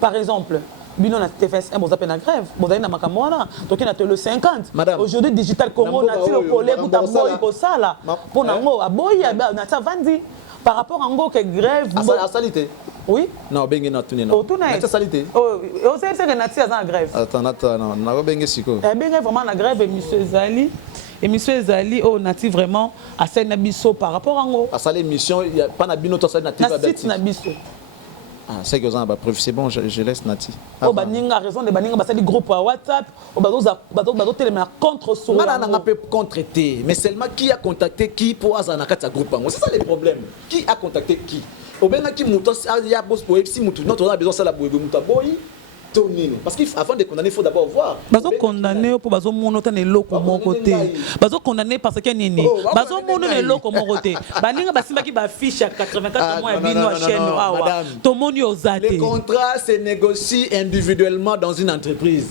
Par exemple, bino na TFS, vous avez une grève, vous avez une makamwana, donc il y a le 50. Aujourd'hui, Digital Congo, on a le collègue pour t'aboyer pour ça là. Pour n'ango, aboyer, on a ça vandi. Par rapport à ngo que grève. À salité. Oui. Non, bengi na tuni non. C'est salité. Oh, c'est que nati a grève. Attends, non, na bengi siko. Bengi vraiment la grève et monsieur Zali. Et monsieur Zali, on a vraiment à cette nabiso par rapport à ngo. À ça l'émission, il y a pas nabi notre natif à Nati nabiso. Ah, c'est que ça va preuve, c'est bon, je laisse Nati. Oh baninga raison de baninga basali groupe WhatsApp, oh bazo téléma contre son. On a peu contreté, mais seulement qui a contacté qui pour azanaka ta groupe. C'est ça le problème. Qui a contacté qui? Au bien qui moutos il y a boss pour si moutou notre on a besoin ça la boye mutaboyi. Parce qu'avant de condamner, il faut d'abord voir. Bazo condamné pour bazo monote ne loko mon côté. Bazo condamné parce que nini. Bazo mono ne loko mon côté. Baninga basimba ki ba fiche à 84 mois et bino chaîne awa. Tomoni ozate. Le contrat se négocie individuellement dans une entreprise.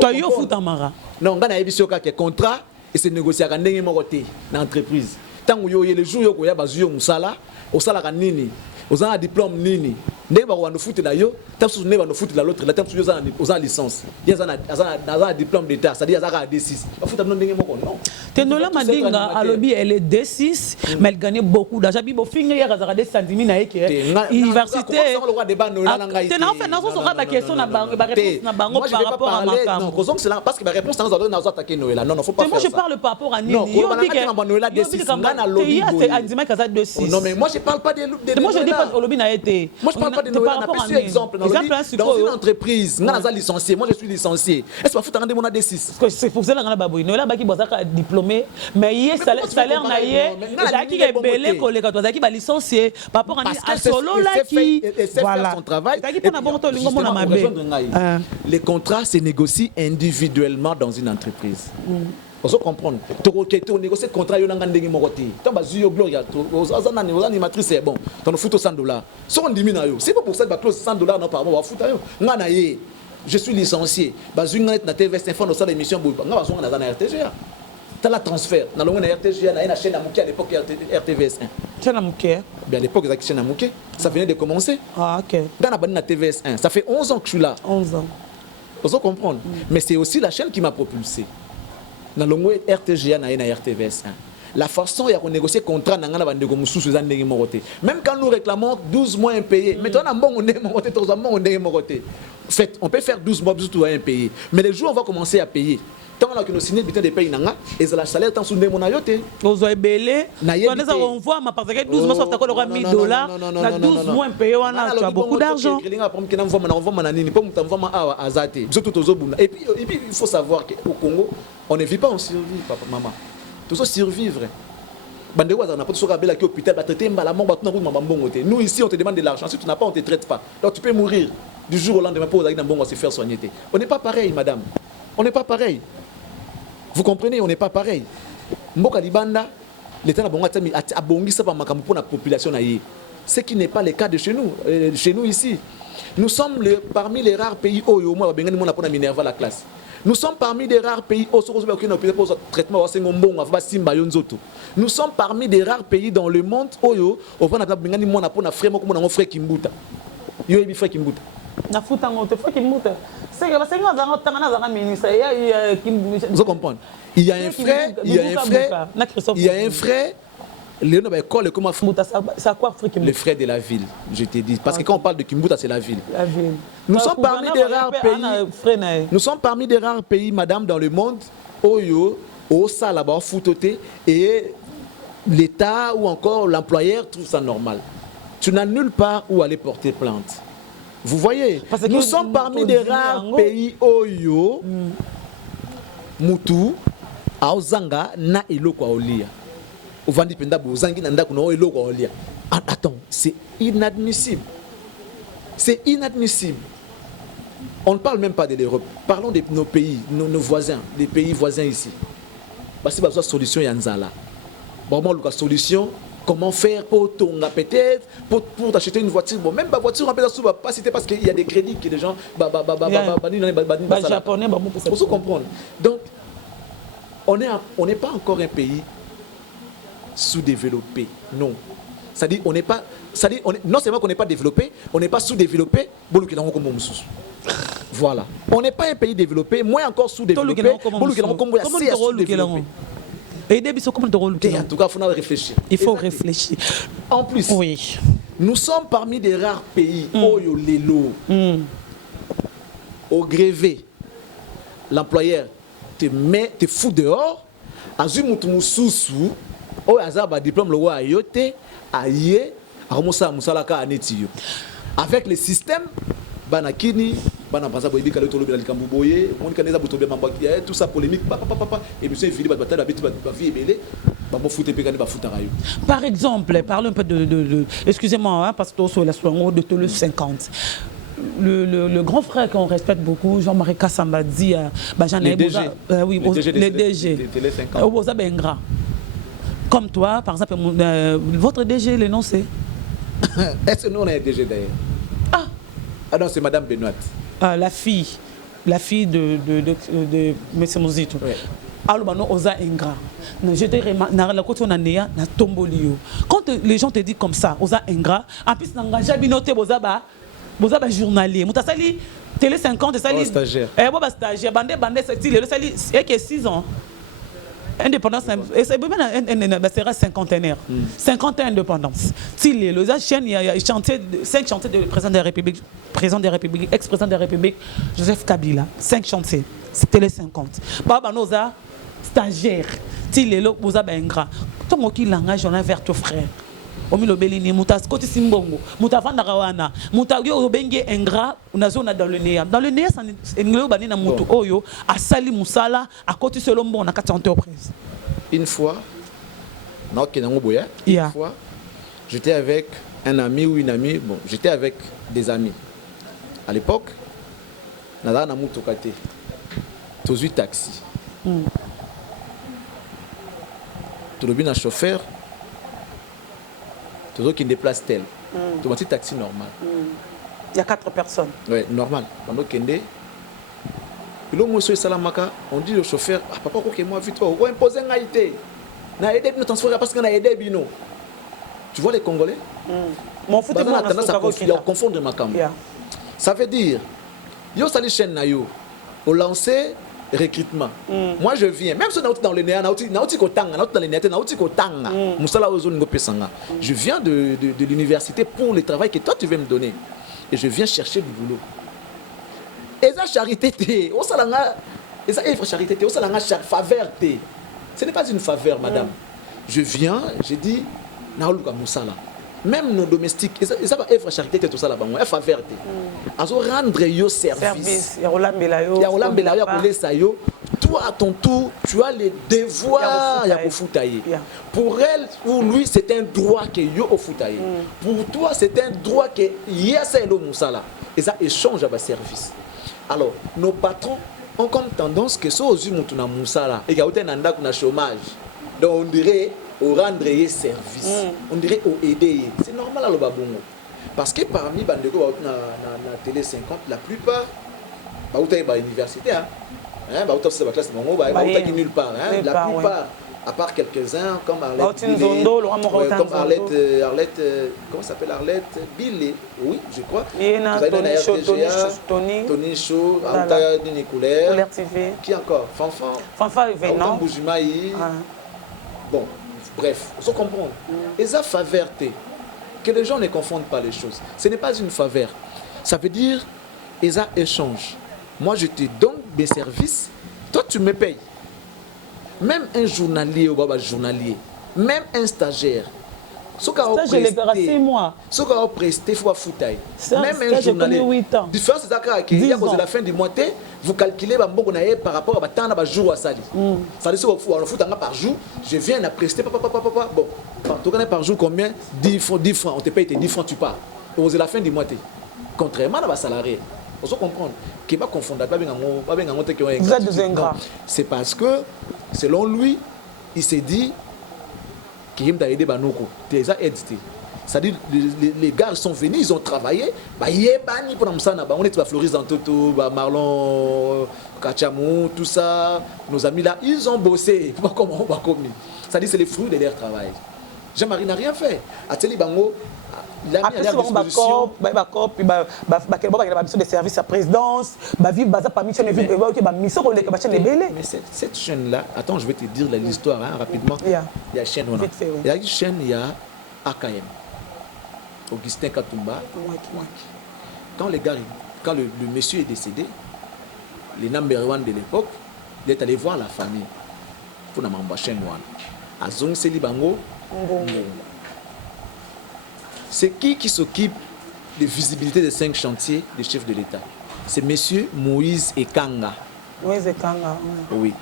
Toi yo futamara. Non, ngana ebiso ka ke contrat et se négocie à ndenge mon côté dans l'entreprise. Tant yo le jour yo ko ya bazuyo musala, osala ka nini. Osala un diplôme nini. Ndenge ba ko foot na yo. Tant que vous foot de l'autre, la temps vous avez licence. Il y a un diplôme d'état, c'est-à-dire qu'il y a un D6. Il faut non. Tenola Madinga, à l'objet, elle est D6, mais elle gagne beaucoup d'argent. Il faut finir à des centimes à l'université. Parce que la réponse est attaquer Noël. Non, faut pas. Moi, je parle par rapport à Nini. Non, mais moi, je parle pas des. Moi, je dis pas que l'objet n'a été. Moi, je parle pas de Noël. Exemple. Dans une entreprise, on a licencié. Moi, je suis licencié. Est-ce que vous faites un D6? C'est pour ça que nous avons diplômé. Mais il y a salaire, il y a belé collègue, il y a licencié. Par rapport à solo là qui voilà son travail. Les contrats se négocient individuellement dans une entreprise. Vous comprenez? Tu négocies le contrat, tu as un moroté. Tu as un gloria, tu as animatrice, c'est bon. Tu as foutu $100. Si on diminue, c'est pas pour ça que tu as $100 par mois. Je suis licencié. Tu as une TV, c'est un de l'émission. Tu as un RTGA. Tu as la transfert. Tu as une RTGA, tu as une chaîne à Mouké à l'époque RTVS1. Chaîne à Mouké? À l'époque, il y a une chaîne à Mouké. Ça venait de commencer. Ah, ok. Dans la TVS1. Ça fait 11 ans que je suis là. 11 ans. Vous comprenez? Mais c'est aussi la chaîne qui m'a propulsé. Dans le RTGA na RTVS1. La façon dont on négocie le contrat, même quand nous réclamons 12 mois impayés, mais on peut faire 12 mois impayés. Mais les jours on va commencer à payer. Tant que nous signons le pays, et le salaire est en dessous de mon ayote. Vous avez belé, on voit, parce que 12 mois, ça coûte $1,000. 12 mois impayés, tu as beaucoup d'argent. Et puis, il faut savoir qu'au Congo, on ne vit pas en survie, papa, maman. Tout ça, survivre. Nous, ici, on te demande de l'argent. Si tu n'as pas, on ne te traite pas. Donc, tu peux mourir du jour au lendemain pour se faire soigner. On n'est pas pareil, madame. On n'est pas pareil. Vous comprenez, on n'est pas pareil. Mboka Libanda, l'État a bongi ça pour la population. Ce qui n'est pas le cas de chez nous ici. Nous sommes parmi les rares pays où la classe. Nous sommes parmi des rares pays Nous sommes parmi des rares pays dans le monde où on va vous comprenez? Il y a un frère, le frère de la ville, je te dis. Parce que quand on parle de Kimbuta, c'est la ville. Nous sommes parmi des rares pays. Nous sommes parmi des rares pays, madame, dans le monde, au Salaba, Foutoté, et l'État ou encore l'employeur trouve ça normal. Tu n'as nulle part où aller porter plainte. Vous voyez, nous sommes parmi des rares pays Oyo, Moutou, Aozanga, na eloko aolia. Ovandi penda bozangi na ndako na eloko aolia. Attends, c'est inadmissible. C'est inadmissible. On ne parle même pas de l'Europe. Parlons de nos pays, nos voisins, des pays voisins ici. Parce que la solution yanzala. Bon, la solution comment faire pour tonga peut-être, pour t'acheter une voiture. Bon, même ma voiture, on peut pas citer parce qu'il y a des crédits que les gens... japonais, pour se comprendre. Donc, on n'est pas encore un pays sous-développé. Non. C'est-à-dire, on n'est pas... C'est-à-dire, non seulement qu'on n'est pas développé, on n'est pas sous-développé. Voilà. On n'est pas un pays développé, moins encore sous-développé. Comment en tout cas, il faut réfléchir. Il faut réfléchir. En plus, oui. Nous sommes parmi des rares pays où au grévé, l'employeur te fout dehors, diplôme avec le système, tout ça polémique, par exemple, parlons un peu de excusez-moi, hein, parce que sur la soirée de Toulouse 50. Le grand frère qu'on respecte beaucoup, Jean-Marie Kassamba, dit les DG. Comme toi, par exemple, votre DG, le nom c'est est-ce que nous on a un DG d'ailleurs? Ah non, c'est Madame Benoît. La fille de M. Mozito. Oui. Quand les gens te disent comme ça, Oza Ingra, en plus, Boza journalier. Moutasali, télé 50, stagiaire. Stagiaire, bandé, c'est 6 ans. Indépendance, et c'est sera cinquantenaire. 50 ans d'indépendance. Si les chaînes, il y a 5 chantiers de président de la République, ex-président de la République, Joseph Kabila. 5 chantiers. C'était les 50. Baba Noza, stagiaire. Si les lots, Boza Bengra. Tant qu'il langage, on a vers ton frère. Omilo Belini, Moutas, Koti Simbongo, Moutafanda Rawana, Moutagio Bengue Engra, una zone dans le néa. Dans le néa, c'est un banina Moutou Oyo, à Sali Moussala, à Koti Solombo, on a 4 entreprises. Une fois, j'étais avec un ami ou une amie, bon, j'étais avec des amis. À l'époque, Nada Namoutou Kate, Tozu taxi. Tout le bien un chauffeur. Tout qui déplace tel. Tu vas taxi normal. Il y a 4 personnes. Oui, normal. Pendant qu'il y a on dit au chauffeur, papa, moi, vite, on va imposer un aïté. On a aidé nous transférer parce qu'on a aidé Bino. Tu vois les Congolais? Mon foot, on a tendance à confondre ma cam. Ça veut dire, yo sali chaîne na yo, au lancer recrutement. Moi je viens, même si dans le néa, je viens de l'université pour le travail que toi tu veux me donner. Et je viens chercher du boulot. Et ça charité, faveur. Ce n'est pas une faveur, madame. Je viens, je dis, même nos domestiques, et ça va être charité, tout ça là-bas, elle faveur. Alors rendre yo service. Toi à ton tour, tu as les devoirs à foutailler. Pour elle ou lui, c'est un droit que yo au foutailler. Pour toi, c'est un droit que yasa elo musala. Et ça échange à service. Alors, nos patrons ont comme tendance que so ozu mutu na musala et ga nanda kuna chômage. Donc on dirait au rendre service. On dirait au aider. C'est normal à l'obabongo. Parce que parmi bandeko na télé 50, la plupart ba université hein. La plupart, à part quelques-uns comme Arlette, comment s'appelle Arlette Billy, oui, je crois. Tony Chaud, Nicolas, qui encore Fanfan Venant, Boujimaï. Bon, bref, on se comprend. Et ça faveur, que les gens ne confondent pas les choses. Ce n'est pas une faveur. Ça veut dire, et ça échange. Moi, je te donne des services, toi, tu me payes. Même un journalier, même un stagiaire, ce qu'on a presté, il faut foutre. Même un journalier. Différence, c'est qu'il y a la fin du mois, vous calculez par rapport à temps jour à Sali. Ça veut dire que par jour, je viens à prester. Bon, par jour, combien 10 francs, on te paye tes 10 francs, tu pars. C'est la fin du mois. Contrairement à la salarié. On se comprend qu'il va confondre. C'est parce que, selon lui, il s'est dit, qui aiment aider Banoko. C'est-à-dire, les gars sont venus, ils ont travaillé. On est à Floris Antoto, Marlon Kachamou, tout ça. Nos amis là, ils ont bossé. Comment on va communiquer. C'est-à-dire, c'est les fruits de leur travail. Jean-Marie n'a rien fait. Ateli Bango, il a mis à disposition. Des services à présidence, mais cette chaîne-là, attends, je vais te dire l'histoire rapidement. Il y a chaîne, il y a une chaîne, il y a AKM. Augustin Katumba. Quand le monsieur est décédé, le number one de l'époque, il est allé voir la famille pour la chaîne one. Azong Selibango. C'est qui s'occupe de visibilité des 5 chantiers des chefs de l'État? C'est monsieur Moïse Ekanga. Moïse Ekanga. Oui.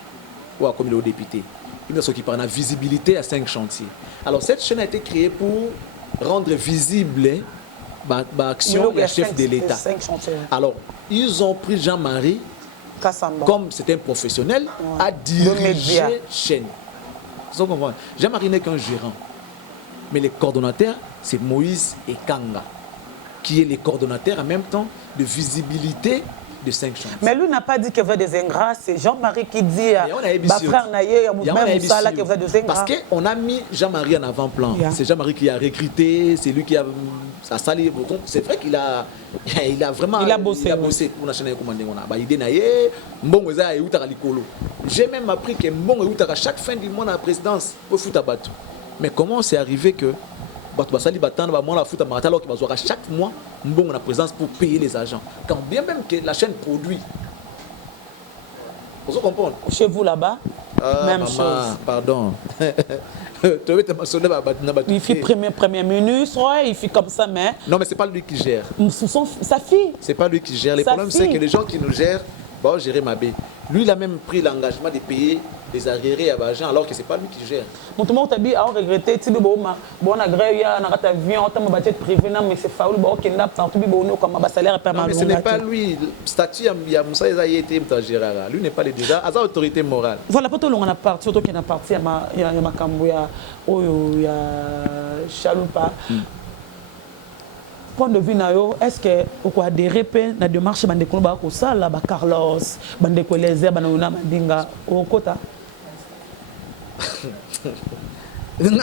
Ou comme il est député. Il s'occupe de la visibilité à 5 chantiers. Alors cette chaîne a été créée pour rendre visible l'action des chefs de l'État. Alors, ils ont pris Jean-Marie, comme c'est un professionnel, à diriger la chaîne. Jean-Marie n'est qu'un gérant. Mais le coordonnateur, c'est Moïse Ekanga, qui est le coordonnateur en même temps de visibilité de 5 chantiers. Mais lui n'a pas dit qu'il y avait des ingrats, c'est Jean-Marie qui dit à frère Naye, Moussa qu'il y avait des ingrats. Parce qu'on a mis Jean-Marie en avant-plan. C'est Jean-Marie qui a recruté, c'est lui qui a sali. C'est vrai qu'il a vraiment bossé pour la chaîne commandée. J'ai même appris que Mbongo est à chaque fin du mois à la présidence pour foutre à Batou. Mais comment c'est arrivé que chaque mois, Mbongo a la présence pour payer les agents. Quand bien même que la chaîne produit. Vous comprenez? Chez vous là-bas, même maman, chose. Pardon. Il fait premier ministre, ouais, il fait comme ça, mais... Non, mais c'est pas lui qui gère. Sa fille. C'est pas lui qui gère. Le problème, c'est que les gens qui nous gèrent vont gérer ma baie. Lui, il a même pris l'engagement de payer les arriérés à Bajan, alors que c'est pas lui qui gère. Mon tout le monde a regretté, tu sais, bon, agré, il y a un avion, on a privé, mais c'est faou, bon, qui n'a pas tout comme un salaire permanent. Mais ce n'est pas lui. Le statut, il y a Moussa Ezaïe, lui n'est pas le déjà. À sa autorité morale. Voilà, pas tout le monde a parti, surtout qu'il y a parti, il y a Makambo, il y a Chaloupa. Point de vue nayo, est-ce que vous adhérez à la démarche de Carlos, de Lézer, de Mandinga, au Kota? Lutter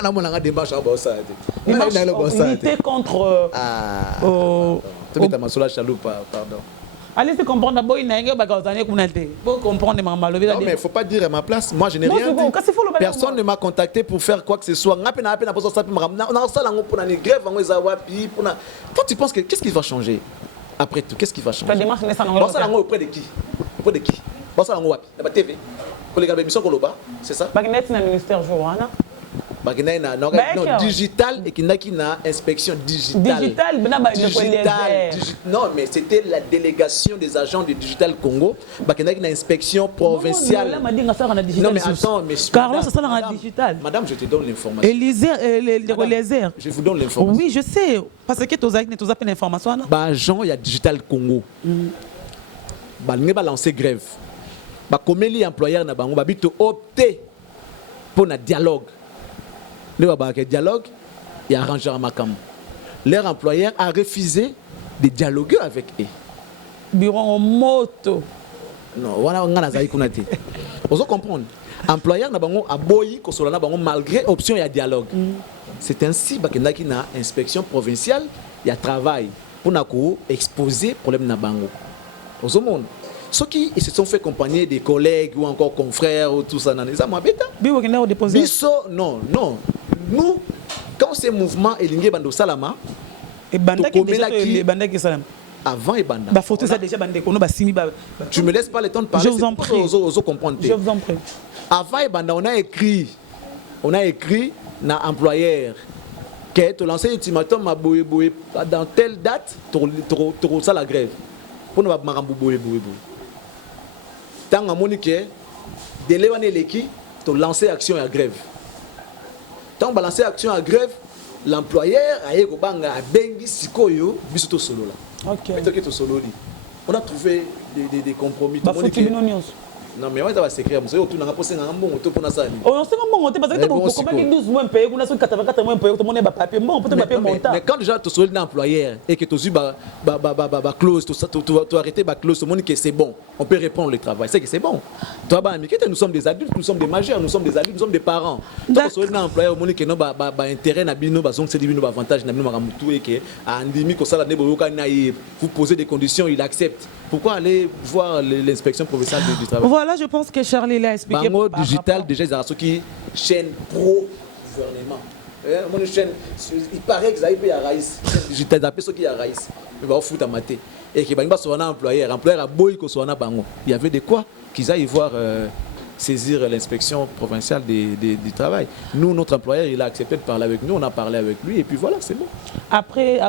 contre. Pardon. Allez-y comprendre d'abord, il y a un pour comprendre ma malheureuse. Non, mais il ne faut pas dire à ma place. Moi, je n'ai rien dit. Personne ne m'a contacté pour faire quoi que ce soit. Toi, tu penses que qu'est-ce qui va changer? Après tout, qu'est-ce qui va changer? Auprès de qui? Auprès de qui? C'est ça? Non, digital et qui n'a qu'une inspection digitale. Non, mais c'était la délégation des agents du Digital Congo. Qui n'a qu'une inspection provinciale. Non, mais attends, mais Carlos, ça dans la digital. Madame, je te donne l'information. Lézer. Je vous donne l'information. Oui, je sais. Parce que tu as pas l'information. Agent, il y a Digital Congo. Il va lancer grève. Comme les employeurs na bango babito opté pour un dialogue. Le dialogue et arrangé à Makam. Leur employeur a refusé de dialoguer avec eux. Bureau en moto. Non, voilà, on a la zaïkounati. Vous comprenez? Employeur na bango a boyi kosolana bango malgré option et dialogue. C'est ainsi que na kina inspection provinciale, il y a travail pour na ko exposer problème na bango. Vous comprenez? Ceux qui se sont fait accompagner des collègues ou encore confrères ou tout ça, non. Nous, quand ces mouvements élignés Bando Salama, avant et Banda. Tu me laisses pas le temps de parler. Je vous en prie. Je vous en prie. Avant et Banda, on a écrit na employeur que tu lances un ultimatum dans telle date, tu ça la grève. Pour ne pas marambouer. Tant que Monique, de l'évaner l'équipe, tu lances action à grève. Tant que lancer action à grève, l'employeur a eu bengi sikoyo bisuto solo là. OK. On a trouvé des compromis. Non, mais on va s'écrire. Vous tout n'a pas posé un bon autour pour ça. On sait comment monter parce que tu as 12 mois payé, on a 84 mois payé, tout le monde est papier. Bon, peut-être papier montant. Mais quand déjà tu es un employeur et que tu as clause, tu as arrêté la clause, tout le monde que c'est bon. On peut reprendre le travail. C'est que c'est bon. Toi, nous sommes des adultes, nous sommes des majeurs, nous sommes des adultes, nous sommes des parents. Toi, tu es un employeur, on que nos intérêt, nos avantages, vous posez des conditions, il accepte. Pourquoi aller voir l'inspection provinciale du travail? Voilà, je pense que Charlie l'a expliqué. Bango digital, déjà, ils ont ceux qui chaîne pro-gouvernement. Il paraît que ça a raïs. Digital, ils ceux qui a raïs. Ils vont foutre à mater. Et que Bango soit un employeur a boy que soit un bango. Il y avait de quoi qu'ils aillent voir saisir l'inspection provinciale du travail. Nous, notre employeur, il a accepté de parler avec nous, on a parlé avec lui et puis voilà, c'est bon. Après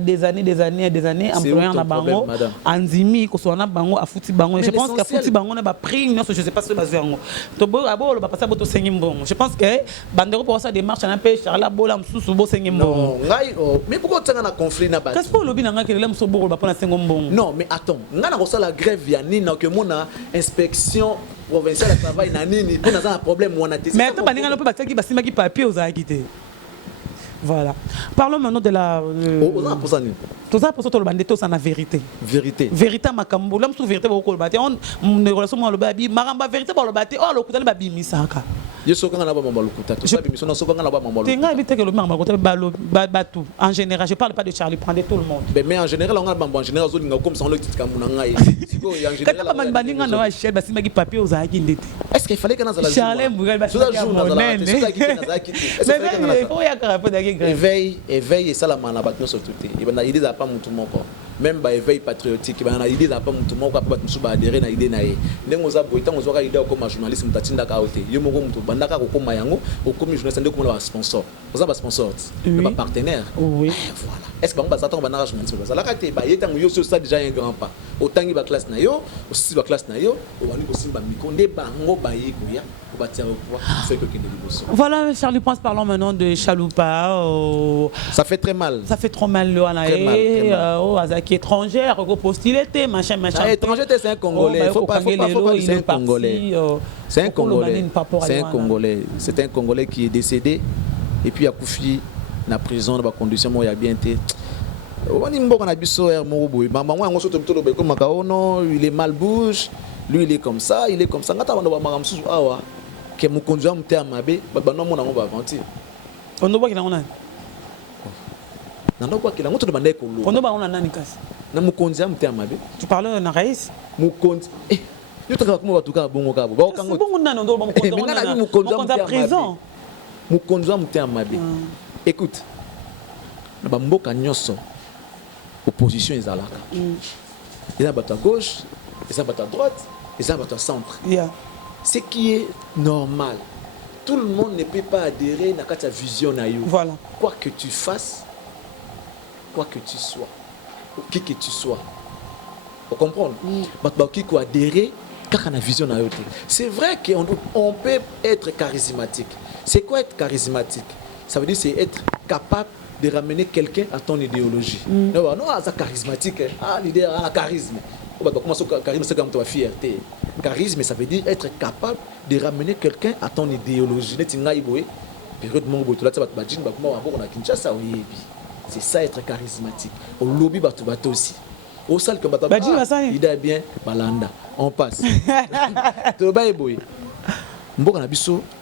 des années, employeur na bango, anzimi ko so na bango afuti bango. Je pense que afuti bango na ba prix, je sais pas ce que ça bango. To bo abo ba passer boto sengimbo. Je pense que bandero pour ça démarche na pe Charla bola msusu bo sengimbo. Non, ngai mais pourquoi tu as un conflit na ba? Qu'est-ce que lobi na nga kelele mso bo ba pona sengombo? Non, mais attends, nga na ko ça la grève ya nini que mona inspection provincial de travail nanini pour dans un problème ou on a testé. Mais attends, baninga no pe bataki basima ki papier aux akité. Voilà. Parlons maintenant de la. Tout ça pour ça, tout le monde est en vérité. Vérité. Vérité, ma cambo. L'homme sous vérité, beaucoup le bâti. On ne relation moi le babi. Maramba vérité, le bâti. Oh, le couteau le babi misaka. Je sais qu'on a pas maman le couteau. Je sais que nous sommes pas maman. Tu as évité que le maramba couteau batou. En général, je parle pas de Charlie. Prenez tout le monde. Mais en général, on a maman. En général, on a comme ça on le dit comme on a. Quand tu as maman baninga no achète, basi magi papier aux akindé. Est-ce qu'il fallait que nous allions? Charlie Mougal basi. Mais il faut y avoir éveil et ça la manabatu surtout. Il y a idée pas mon tout mon même ba éveil patriotique il y a idée pas mon tout mon quoi pas musu ba adhérer na idée na ye ndengo za boita ngo zoka idée comme journaliste mutatinda ka ote yo moko mutu bandaka ko koma yango au comme journaliste ndeko mo sponsor vous avez sponsor pas partenaire oui voilà est-ce que ba satonga bandaka journaliste ça la kate ba yetango yo ça déjà un grand pas autangi ba classe na yo aussi ba classe na yo o wani ko simba mikonde bango ba yeko ya ko batia au pouvoir fait que l'évolution. Voilà Charlie Prince, parlons maintenant de Chaloupa. Ça fait très mal. Ça fait trop mal le Anaé, Azaki étrangère, postulé, machin. Étranger, c'est un Congolais. Il faut pas dire c'est un Congolais. C'est un Congolais. C'est un Congolais. C'est un Congolais qui est décédé et puis a Koufi dans la prison dans la condition où il a bien été. Il est mal bouge, lui il est comme ça, que mon conduit me terme mabe ba non mon va aventure on doit qu'il en a non quoi qu'il a on te demander ko lo on doit on a nani kasi na mon conduit me terme mabe tu parles na raïs mon conduit yo taka ko ba tuka bongo ka ba kango bongo nani on doit mon conduit prison mon conduit me terme mabe écoute na ba mboka nyoso opposition ezalaka il y a à gauche il y a à droite il y a à centre ce qui est normal. Tout le monde ne peut pas adhérer à ta vision. Voilà. Quoi que tu fasses, quoi que tu sois, qui que tu sois. Vous comprenez? Qui peut adhérer à la vision. C'est vrai qu'on peut être charismatique. C'est quoi être charismatique? Ça veut dire c'est être capable de ramener quelqu'un à ton idéologie. Non, c'est charismatique. L'idée a charisme. Charisme, c'est comme ta fierté. Charisme, ça veut dire être capable de ramener quelqu'un à ton idéologie. C'est ça être charismatique. Au lobby, aussi. Au salle comme il est bien, balanda. On passe.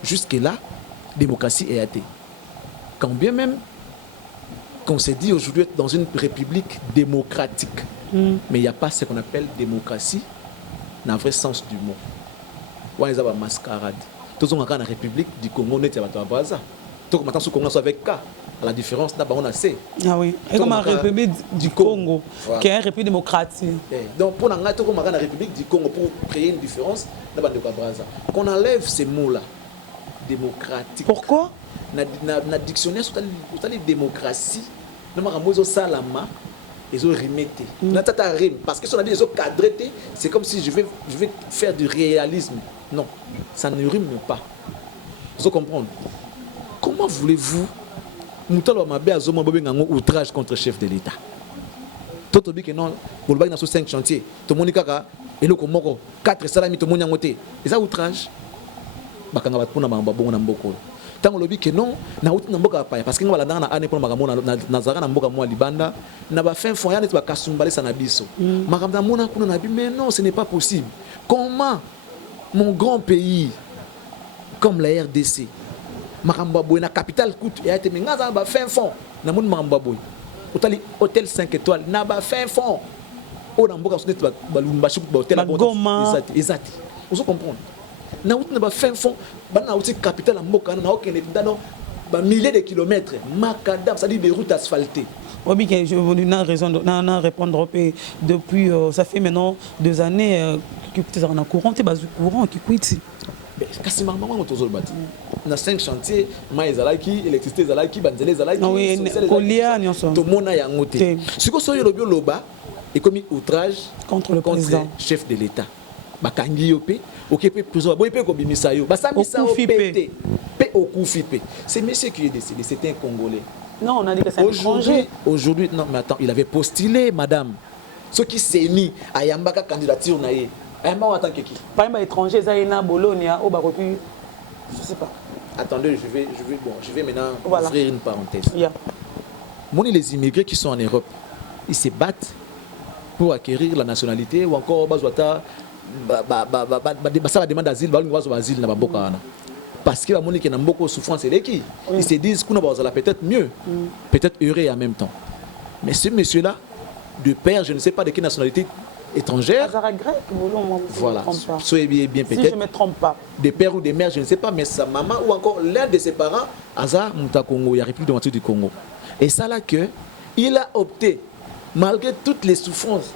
Jusque-là, démocratie est athée. Quand bien même qu'on s'est dit aujourd'hui être dans une république démocratique, mais il n'y a pas ce qu'on appelle démocratie dans le vrai sens du mot. On est en mascarade. Tous on a la République du Congo, on est à Baza. Tout maintenant ce Congo avec K. La différence là on a C. Ah oui. Et comme la République du Congo, qui est une république démocratique. Donc pour la République du Congo pour créer une différence là on est à Baza. Qu'on enlève ces mots là, démocratique. Pourquoi? Dans le dictionnaire sur la démocratie, nous avons salama. Ils ont remetté. Parce que si on a dit ils ont cadré, c'est comme si je vais faire du réalisme. Non, ça ne rime pas. Vous comprenez? Comment voulez-vous outrage contre le chef de l'État? Toto bi que non, bolobaki na so 5 chantiers. To moni kaka eloko moko 4 salami to moni ngote. Eza outrage. Bakanga bat pona mamba bongo na mboko. Tango lobi que non, na outi na mboka pa parce que ngala na ane pona makambo na zara na mboka mwa libanda na ba fin fond yana ba kasumbale sana biso. Makambo mona kuna na bi mais non, ce n'est pas possible. Comment mon grand pays comme la RDC makambo boy na capitale coûte et a été ngaza ba fin fond na moun makambo boy. Otali hôtel 5 étoiles na ba fin fond. O na mboka sonet ba lumba chou ba hôtel exact. Vous comprenez? Na outi na ba fin fond ba na outi capitale mboka na okene ndano ba milliers de kilomètres macadam, ça dit des routes asphaltées. Oui, je n'ai raison de répondre depuis ça fait maintenant 2 années que tu es en courant, tu es basé courant qui quitte. Kasi maman on tozol bati na 5 chantiers ma ezalaki électricité ezalaki banzele ezalaki oui kolia nyonso to mona yango te siko so yolobi loba et comme outrage contre le président chef de l'état bakangi yo pe okepe prison boy pe ko bimisa yo basambisa o pété pe okufi pe c'est monsieur qui est décédé, c'était un Congolais. Non, on a dit que c'est un étranger. Aujourd'hui non mais attends, il avait postulé madame ce qui s'est mis à yambaka candidature na ye. En tant que qui? Par exemple, étranger, Zaina, Bologna, au Baropi, je sais pas. Attendez, je vais maintenant ouvrir une parenthèse. Yeah. Les immigrés qui sont en Europe, ils se battent pour acquérir la nationalité ou encore la demande d'asile, parce que les gens ont beaucoup de souffrance et ils se disent qu'on va peut-être mieux, peut-être heureux en même temps. Mais ce monsieur-là, de père, je ne sais pas de quelle nationalité étrangère. Voilà, soyez bien peut-être. Si je ne me trompe pas. Des pères ou des mères, je ne sais pas, mais sa maman ou encore l'un de ses parents, Aza Mouta Congo, il y a République démocratique du Congo. Et ça là que il a opté, malgré toutes les souffrances,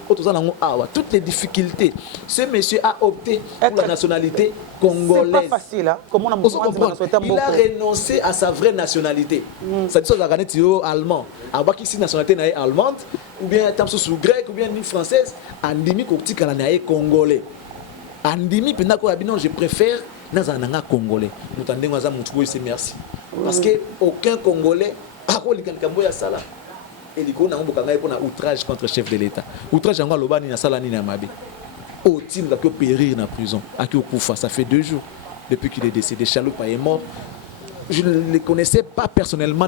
toutes les difficultés, ce monsieur a opté pour la nationalité congolaise. C'est pas facile, hein? Comment il a renoncé à sa vraie nationalité. Ça dit ça, allemand. Avoir qui nationalité allemande, ou bien sous grec, ou bien ni française, andimi kopti kalanaye congolais. Andimi pendant que je préfère nazananga congolais. Mutande ngaza mutubo c'est merci. Parce que aucun congolais a ko likambo ya sala. Et il y a un outrage contre le chef de l'État. Outrage en Lobani na sala ni na mabe. Au team qui a périr en prison, à qui Koufa, ça fait 2 jours depuis qu'il est décédé. Chaloupa est mort. Je ne le connaissais pas personnellement,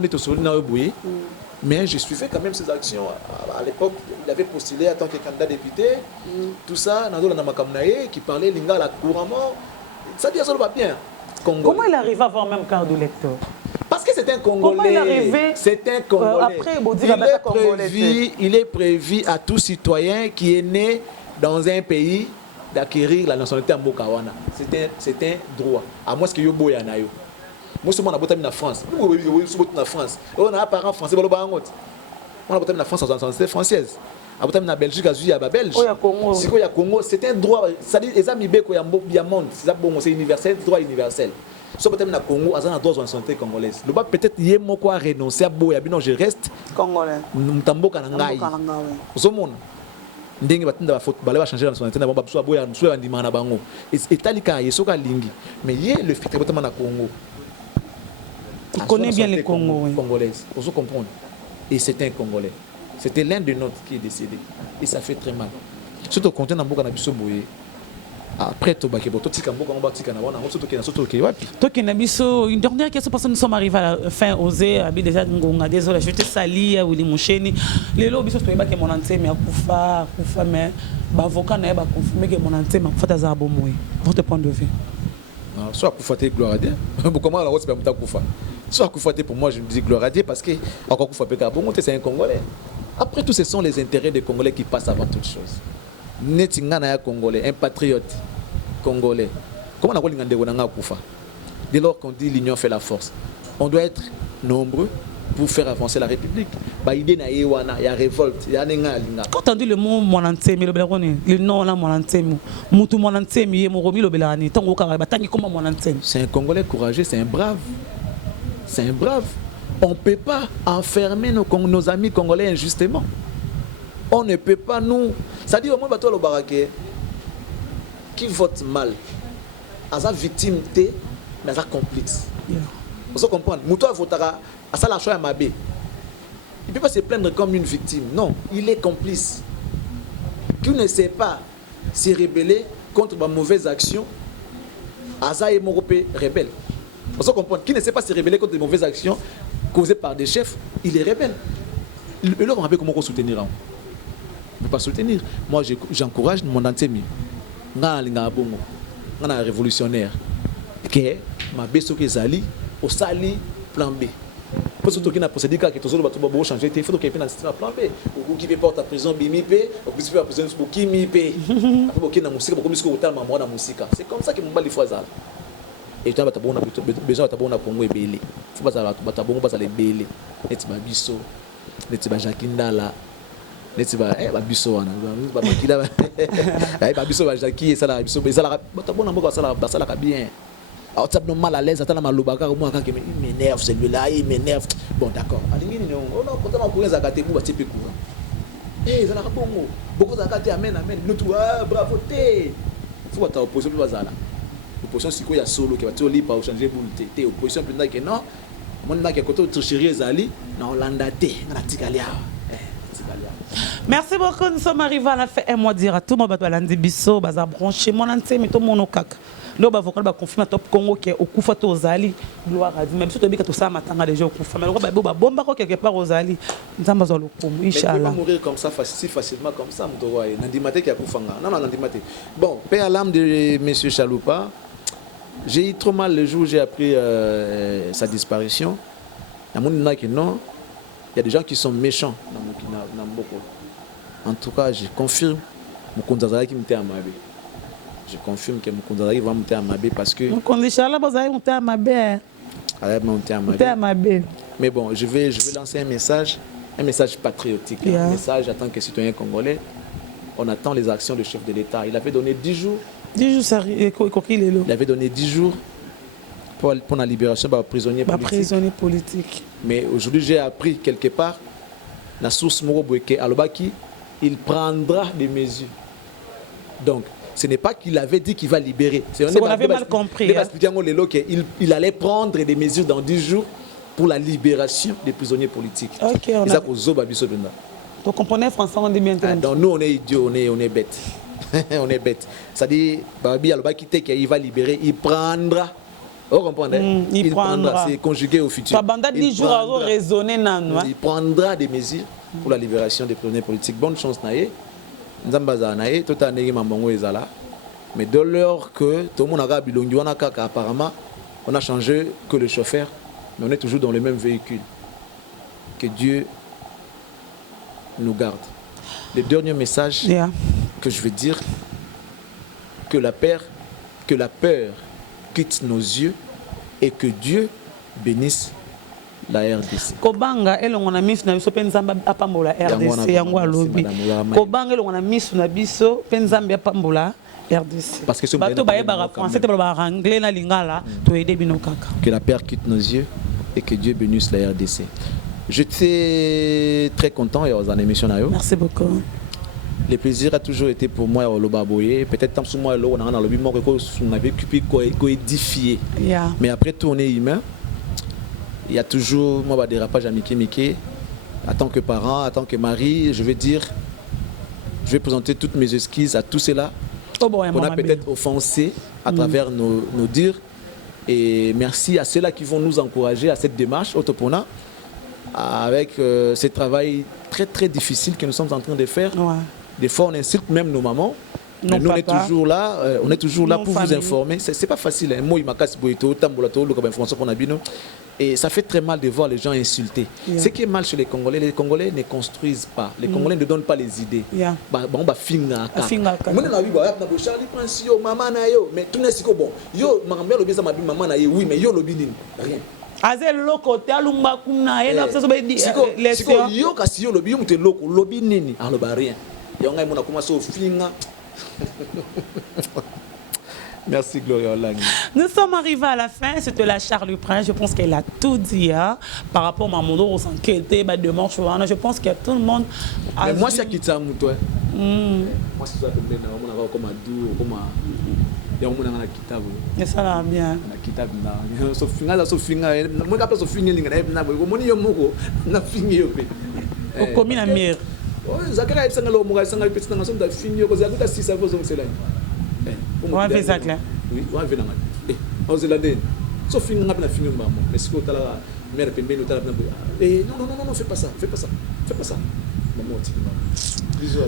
mais je suivais quand même ses actions. À l'époque, il avait postulé en tant que candidat député. Tout ça, Nadola Namakamnae, qui parlait lingala couramment. Ça dit ça va bien. Comment il arrive à avoir même carte de lecteur? Parce que c'est un Congolais. Comment il est arrivé? C'est un Congolais. Après, il est prévu à tout citoyen qui est né dans un pays d'acquérir la nationalité en Bokawana. C'est un droit. À moins que Yobo Yanayo. Moi, je suis en France. Je suis en France. On a un parent français. On a en France en nationalité française. En Belgique, il y a Belge. Si il y a Congo, c'est un droit. C'est universel, droit universel. Si vous avez Congo, vous avez droit à la nationalité congolaise. Peut-être qu'il y a un renoncer à Boya. Non, je reste congolais. Ndenge batinda ba va changer la nationalité na ba so boya so andima na bango etalika yesoka lingi mais yé le fait botama na Congo il connaît bien les Congolaises, vous comprenez, et c'était un Congolais, c'était l'un de nôtres qui est décédé et ça fait très mal surtout quand on a beaucoup na biso boye après to bakebo to tika mboka mbatika na wana surtout que na surtout que wapi to que na biso une dernière question parce que nous sommes arrivés à la fin osé abi déjà ngonga désolé je te salie Willy Moucheni lelo biso to yebake mon antenne ya kufa mais ba avocat na ba confirmer que mon antenne kufa za bomoy votre point de vue soit kufa te gloire à Dieu comment la route c'est pas kufa soit kufa te pour moi je me dis gloire à Dieu parce que encore kufa peka bon c'est un Congolais. Après tout ce sont les intérêts des Congolais qui passent avant toute chose. Netingana Congolais, un patriote congolais. Comment on a kufa? Dès lors qu'on dit l'union fait la force, on doit être nombreux pour faire avancer la République. Il y a révolte, il y a quand on dit le mot Monantemi, le nom là Monantemi, Moutou Monantemi, Moromi Lobelani, Tango Karabatani, comment Monantemi? C'est un Congolais courageux, c'est un brave. C'est un brave. On ne peut pas enfermer nos amis congolais injustement. On ne peut pas nous. C'est-à-dire, au moins, le baraké qui vote mal, à victime, mais à complice. Vous comprenez? Moutou a voté à ça la choix à Mabé. Il ne peut pas se plaindre comme une victime. Non, il est complice. Qui ne sait pas se rebeller contre ma mauvaise action, Aza et Moropé rebelle. Vous comprenez? Qui ne sait pas se rebeller contre les mauvaises actions causées par des chefs, il est rebelle. Et là, on rappelle comment on soutenir. On ne peut pas soutenir. Moi, j'encourage mon antemi. On a un révolutionnaire. Que ma beso que Zali, au Sali, plan B. Parce que tu as procédé que tu as changé, il faut que tu aies un plan B. Ou qui porte à prison, bimipé, ou qui peut à prison, ou qui mipé. C'est comme ça que mon bal est foisal. Et tu as besoin de ta Congo et belé. Il faut pas que tu belé. Et tu vas biso, et tu vas Jacquindala. Et tu vas biso, biso va Jackie et ça la biso, mais ça la bien. Alors tu es mal à l'aise, attends ma lobaka, moi quand il m'énerve celui-là, il m'énerve. Bon d'accord. On a pourtant pour les agater pour type courant. Eh ça la bongo. Beaucoup d'agater amen amen. Nous tout bravo té. Faut ta opposition plus bazala. Opposition c'est quoi ya solo qui va te libre pour changer pour té opposition plus que non. Mon na qui côté tricherie ezali na Hollanda té na tikalia. Merci beaucoup, nous sommes arrivés à la fin. Et moi dire à tout le monde balandi biso baza branché mon ante mais tout mon kaka. Nous avons confirmé top Congo qui est au Koufa Tozali, gloire à Dieu. Même si tu as dit que tout ça m'attend déjà au Koufa, mais le bomba quelque part aux Ali, nous avons besoin de l'eau. Inch'Allah. Mais mourir comme ça, si facilement comme ça, nous devons Nandimate qui a Koufa. Non, Nandimate. Bon, paix à l'âme de M. Chaloupa. J'ai eu trop mal le jour où j'ai appris sa disparition. Il y a des gens qui sont méchants dans beaucoup. En tout cas, je confirme Moukoundazara qui m'était à Mabé. Je confirme que Moukoundazara va monter à Mabé parce que. Moukoundazara va monter à Mabé. Mais bon, je vais lancer un message patriotique, un message en tant que citoyen congolais. On attend les actions du chef de l'État. Il avait donné 10 jours. 10 jours, ça il avait donné 10 jours pour la libération des prisonniers politiques. Mais aujourd'hui, j'ai appris quelque part, la source Moroboueke Alobaki, il prendra des mesures. Donc, ce n'est pas qu'il avait dit qu'il va libérer. C'est qu'on avait mal compris. Il allait prendre des mesures dans 10 jours pour la libération des prisonniers politiques. Ok, donc, comprenez français, on dit bien. Donc, nous, on est idiots, on est bêtes. On est bêtes. C'est-à-dire, Babi Alobaki, il va libérer, il prendra. Vous comprenez? Il prendra. C'est conjugué au futur. Il prendra des mesures pour la libération des prisonniers politiques. Bonne chance, Naye. Mais de l'heure que tout le monde a bilongi, apparemment, on a changé que le chauffeur, mais on est toujours dans le même véhicule. Que Dieu nous garde. Le dernier message que je veux dire, que la peur quitte nos yeux et que Dieu bénisse la RDC. Kobanga elongo na misu na biso penzamba apambola RDC yango alobi. Kobanga elongo na misu na biso penzamba apambola RDC. Parce que ce bateau baye bara français te ba anglais na lingala to aider bino kaka. Que la paix quitte nos yeux et que Dieu bénisse la RDC. J'étais très content et aux émissions na yo. Merci beaucoup. Le plaisir a toujours été pour moi au Lobaboye. Peut-être tant que moi on a lobby moi qu'on avait édifié. Mais après tout on est humain. Il y a toujours moi des dérapages à Mickey. En tant que parent, en tant que mari, je vais présenter toutes mes excuses à tous ceux-là qu'on a peut-être offensé à travers nos dires. Et merci à ceux-là qui vont nous encourager à cette démarche Autopona avec ce travail très très difficile que nous sommes en train de faire. Des fois on insulte même nos mamans. Mais nous, on est toujours là, pour vous informer. C'est pas facile. Et ça fait très mal de voir les gens insultés. Ce qui est mal chez les Congolais ne construisent pas. Les Congolais ne donnent pas les idées. Mais tout n'est pas bon. Yo, maman na oui, mais yo lobby rien. Azel loko talumba kuna ela ça yo kasi yo lobby yo mute loko lobby nini alors ba rien. Yo ngai mona commencer au finga. Merci Gloria Lang. Nous sommes arrivés à la fin, c'était la Charlie Prince. Je pense qu'elle a tout dit hein, par rapport à Mamondo, on s'inquiétait, je pense que tout le monde a. Mais moi, c'est qui ça, toi? Moi, c'est ça que je me comme Adou, comme il y a un monde qui t'a ça va bien. Qui t'a bien. Moi, après, je finis, je finis. Au commun à Mire. Zakara est le mot, c'est un peu de temps, fini, parce que si ça vous c'est là. On va faire ça, là. Oui, on va faire ça. On se l'a dit. Sauf que nous avons fini, mais si vous avez la mère, non, fais pas ça. Maman, bisous.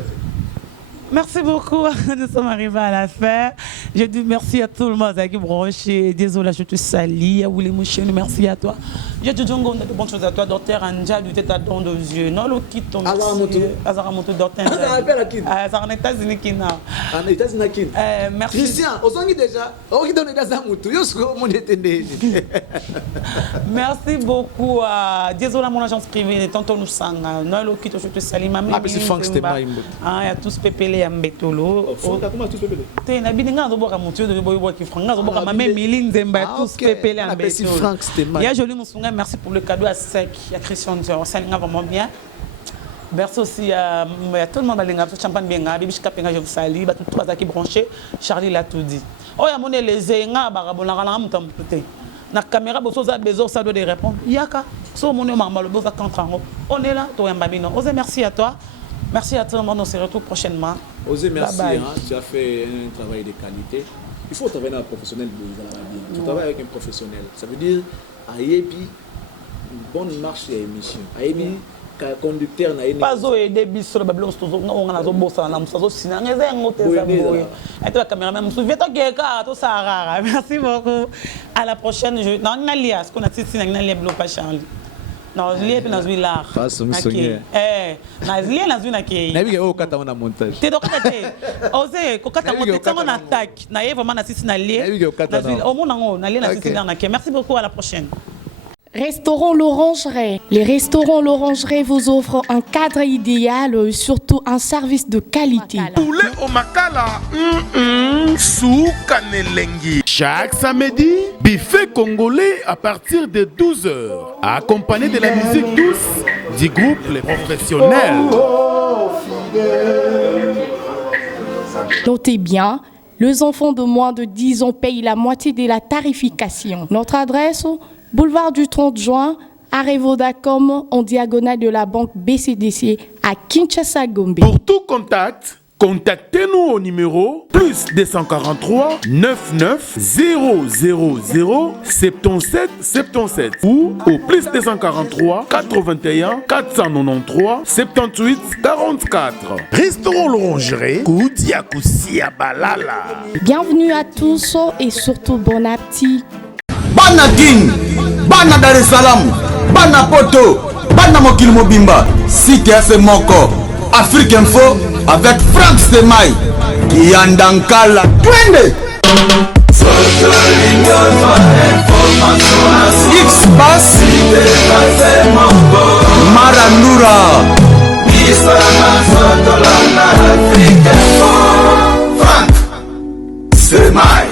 Merci beaucoup. Nous sommes arrivés à la fin. Je dis merci à tout le monde qui est branché. Désolé, je te salue. Willy Mouchen, merci à toi. Je te dis de bonnes choses à toi, docteur Anja, du tête à don de yeux. Non, le kit ton Azaramoto, docteur Anja. Azaramoto, États-Unis qui n'a. En États-Unis qui n'a. Merci. Christian, on s'en dit déjà. On donne des Azaramoto. Merci beaucoup. Désolé, mon agence privée. Tantôt nous sang. Non, le kit, je te salue. Ah, mais c'est Franck Stéma. Il y a tous pépélés. Mbetolo comment tous pépélé te na bininga zo boka motu de boy ki franga zo boka mame mili nzemba tous pépélé en Mbetolo. Ya joli musunga, merci pour le cadeau à sec. Ya Christian ça linga vraiment bien. Merci aussi à tout le monde à linga champagne bien bibi kapenga je vous salue ba tout trois qui branché Charlie l'a tout dit. Oh ya moné les zenga barabona na mutamputé. Na caméra boso za besoin ça doit de répondre. Yaka so moné mama le boza contre on est là to yamba bino. Ose merci à toi. Merci à tout le monde, on se retrouve prochainement. Osez, merci, bye bye. Hein, tu as fait un travail de qualité. Il faut travailler avec un professionnel. Tu travailles avec un professionnel. Ça veut dire, à Yebi, une bonne marche et émission. À Yebi, conducteur n'a pas aider bis sur le babylon, on a bossa, on a merci beaucoup. À la prochaine, je non alias qu'on a dit si n'allait pas Charlie. Non, je l'ai dans une art. Pas ce monsieur. Na zlie na zuna ke. Na biga o kata na montage. Te dokata te. Ose ko kata montage tango na attaque. Na ye vraiment na sisi na lie. Na biga o kata na. Au monde ngo na lie na sisi na ke. Merci beaucoup, à la prochaine. Restaurant L'Orangerie. Les restaurants L'Orangerie vous offrent un cadre idéal, surtout un service de qualité. Poulet au makala, soukanelengi. Chaque samedi, buffet congolais à partir de 12h, accompagné de la musique douce du groupe Les Professionnels. Notez bien, les enfants de moins de 10 ans payent la moitié de la tarification. Notre adresse, boulevard du 30 juin, arrêt Vodacom, en diagonale de la banque BCDC à Kinshasa, Gombe. Pour tout contact, contactez-nous au numéro plus 243 99 000 77 77 ou au plus 243 81 493 78 44. Restaurant L'Orangerie, Koudia Koussia Balala. Bienvenue à tous et surtout bon appétit. Bana King, Bana Dar es Salaam, Bana Poto, Bana Mokil Mobimba, Site FM Moko, Afrique Info avec Franck Stéma, Yandankala, Twende. X-Bass,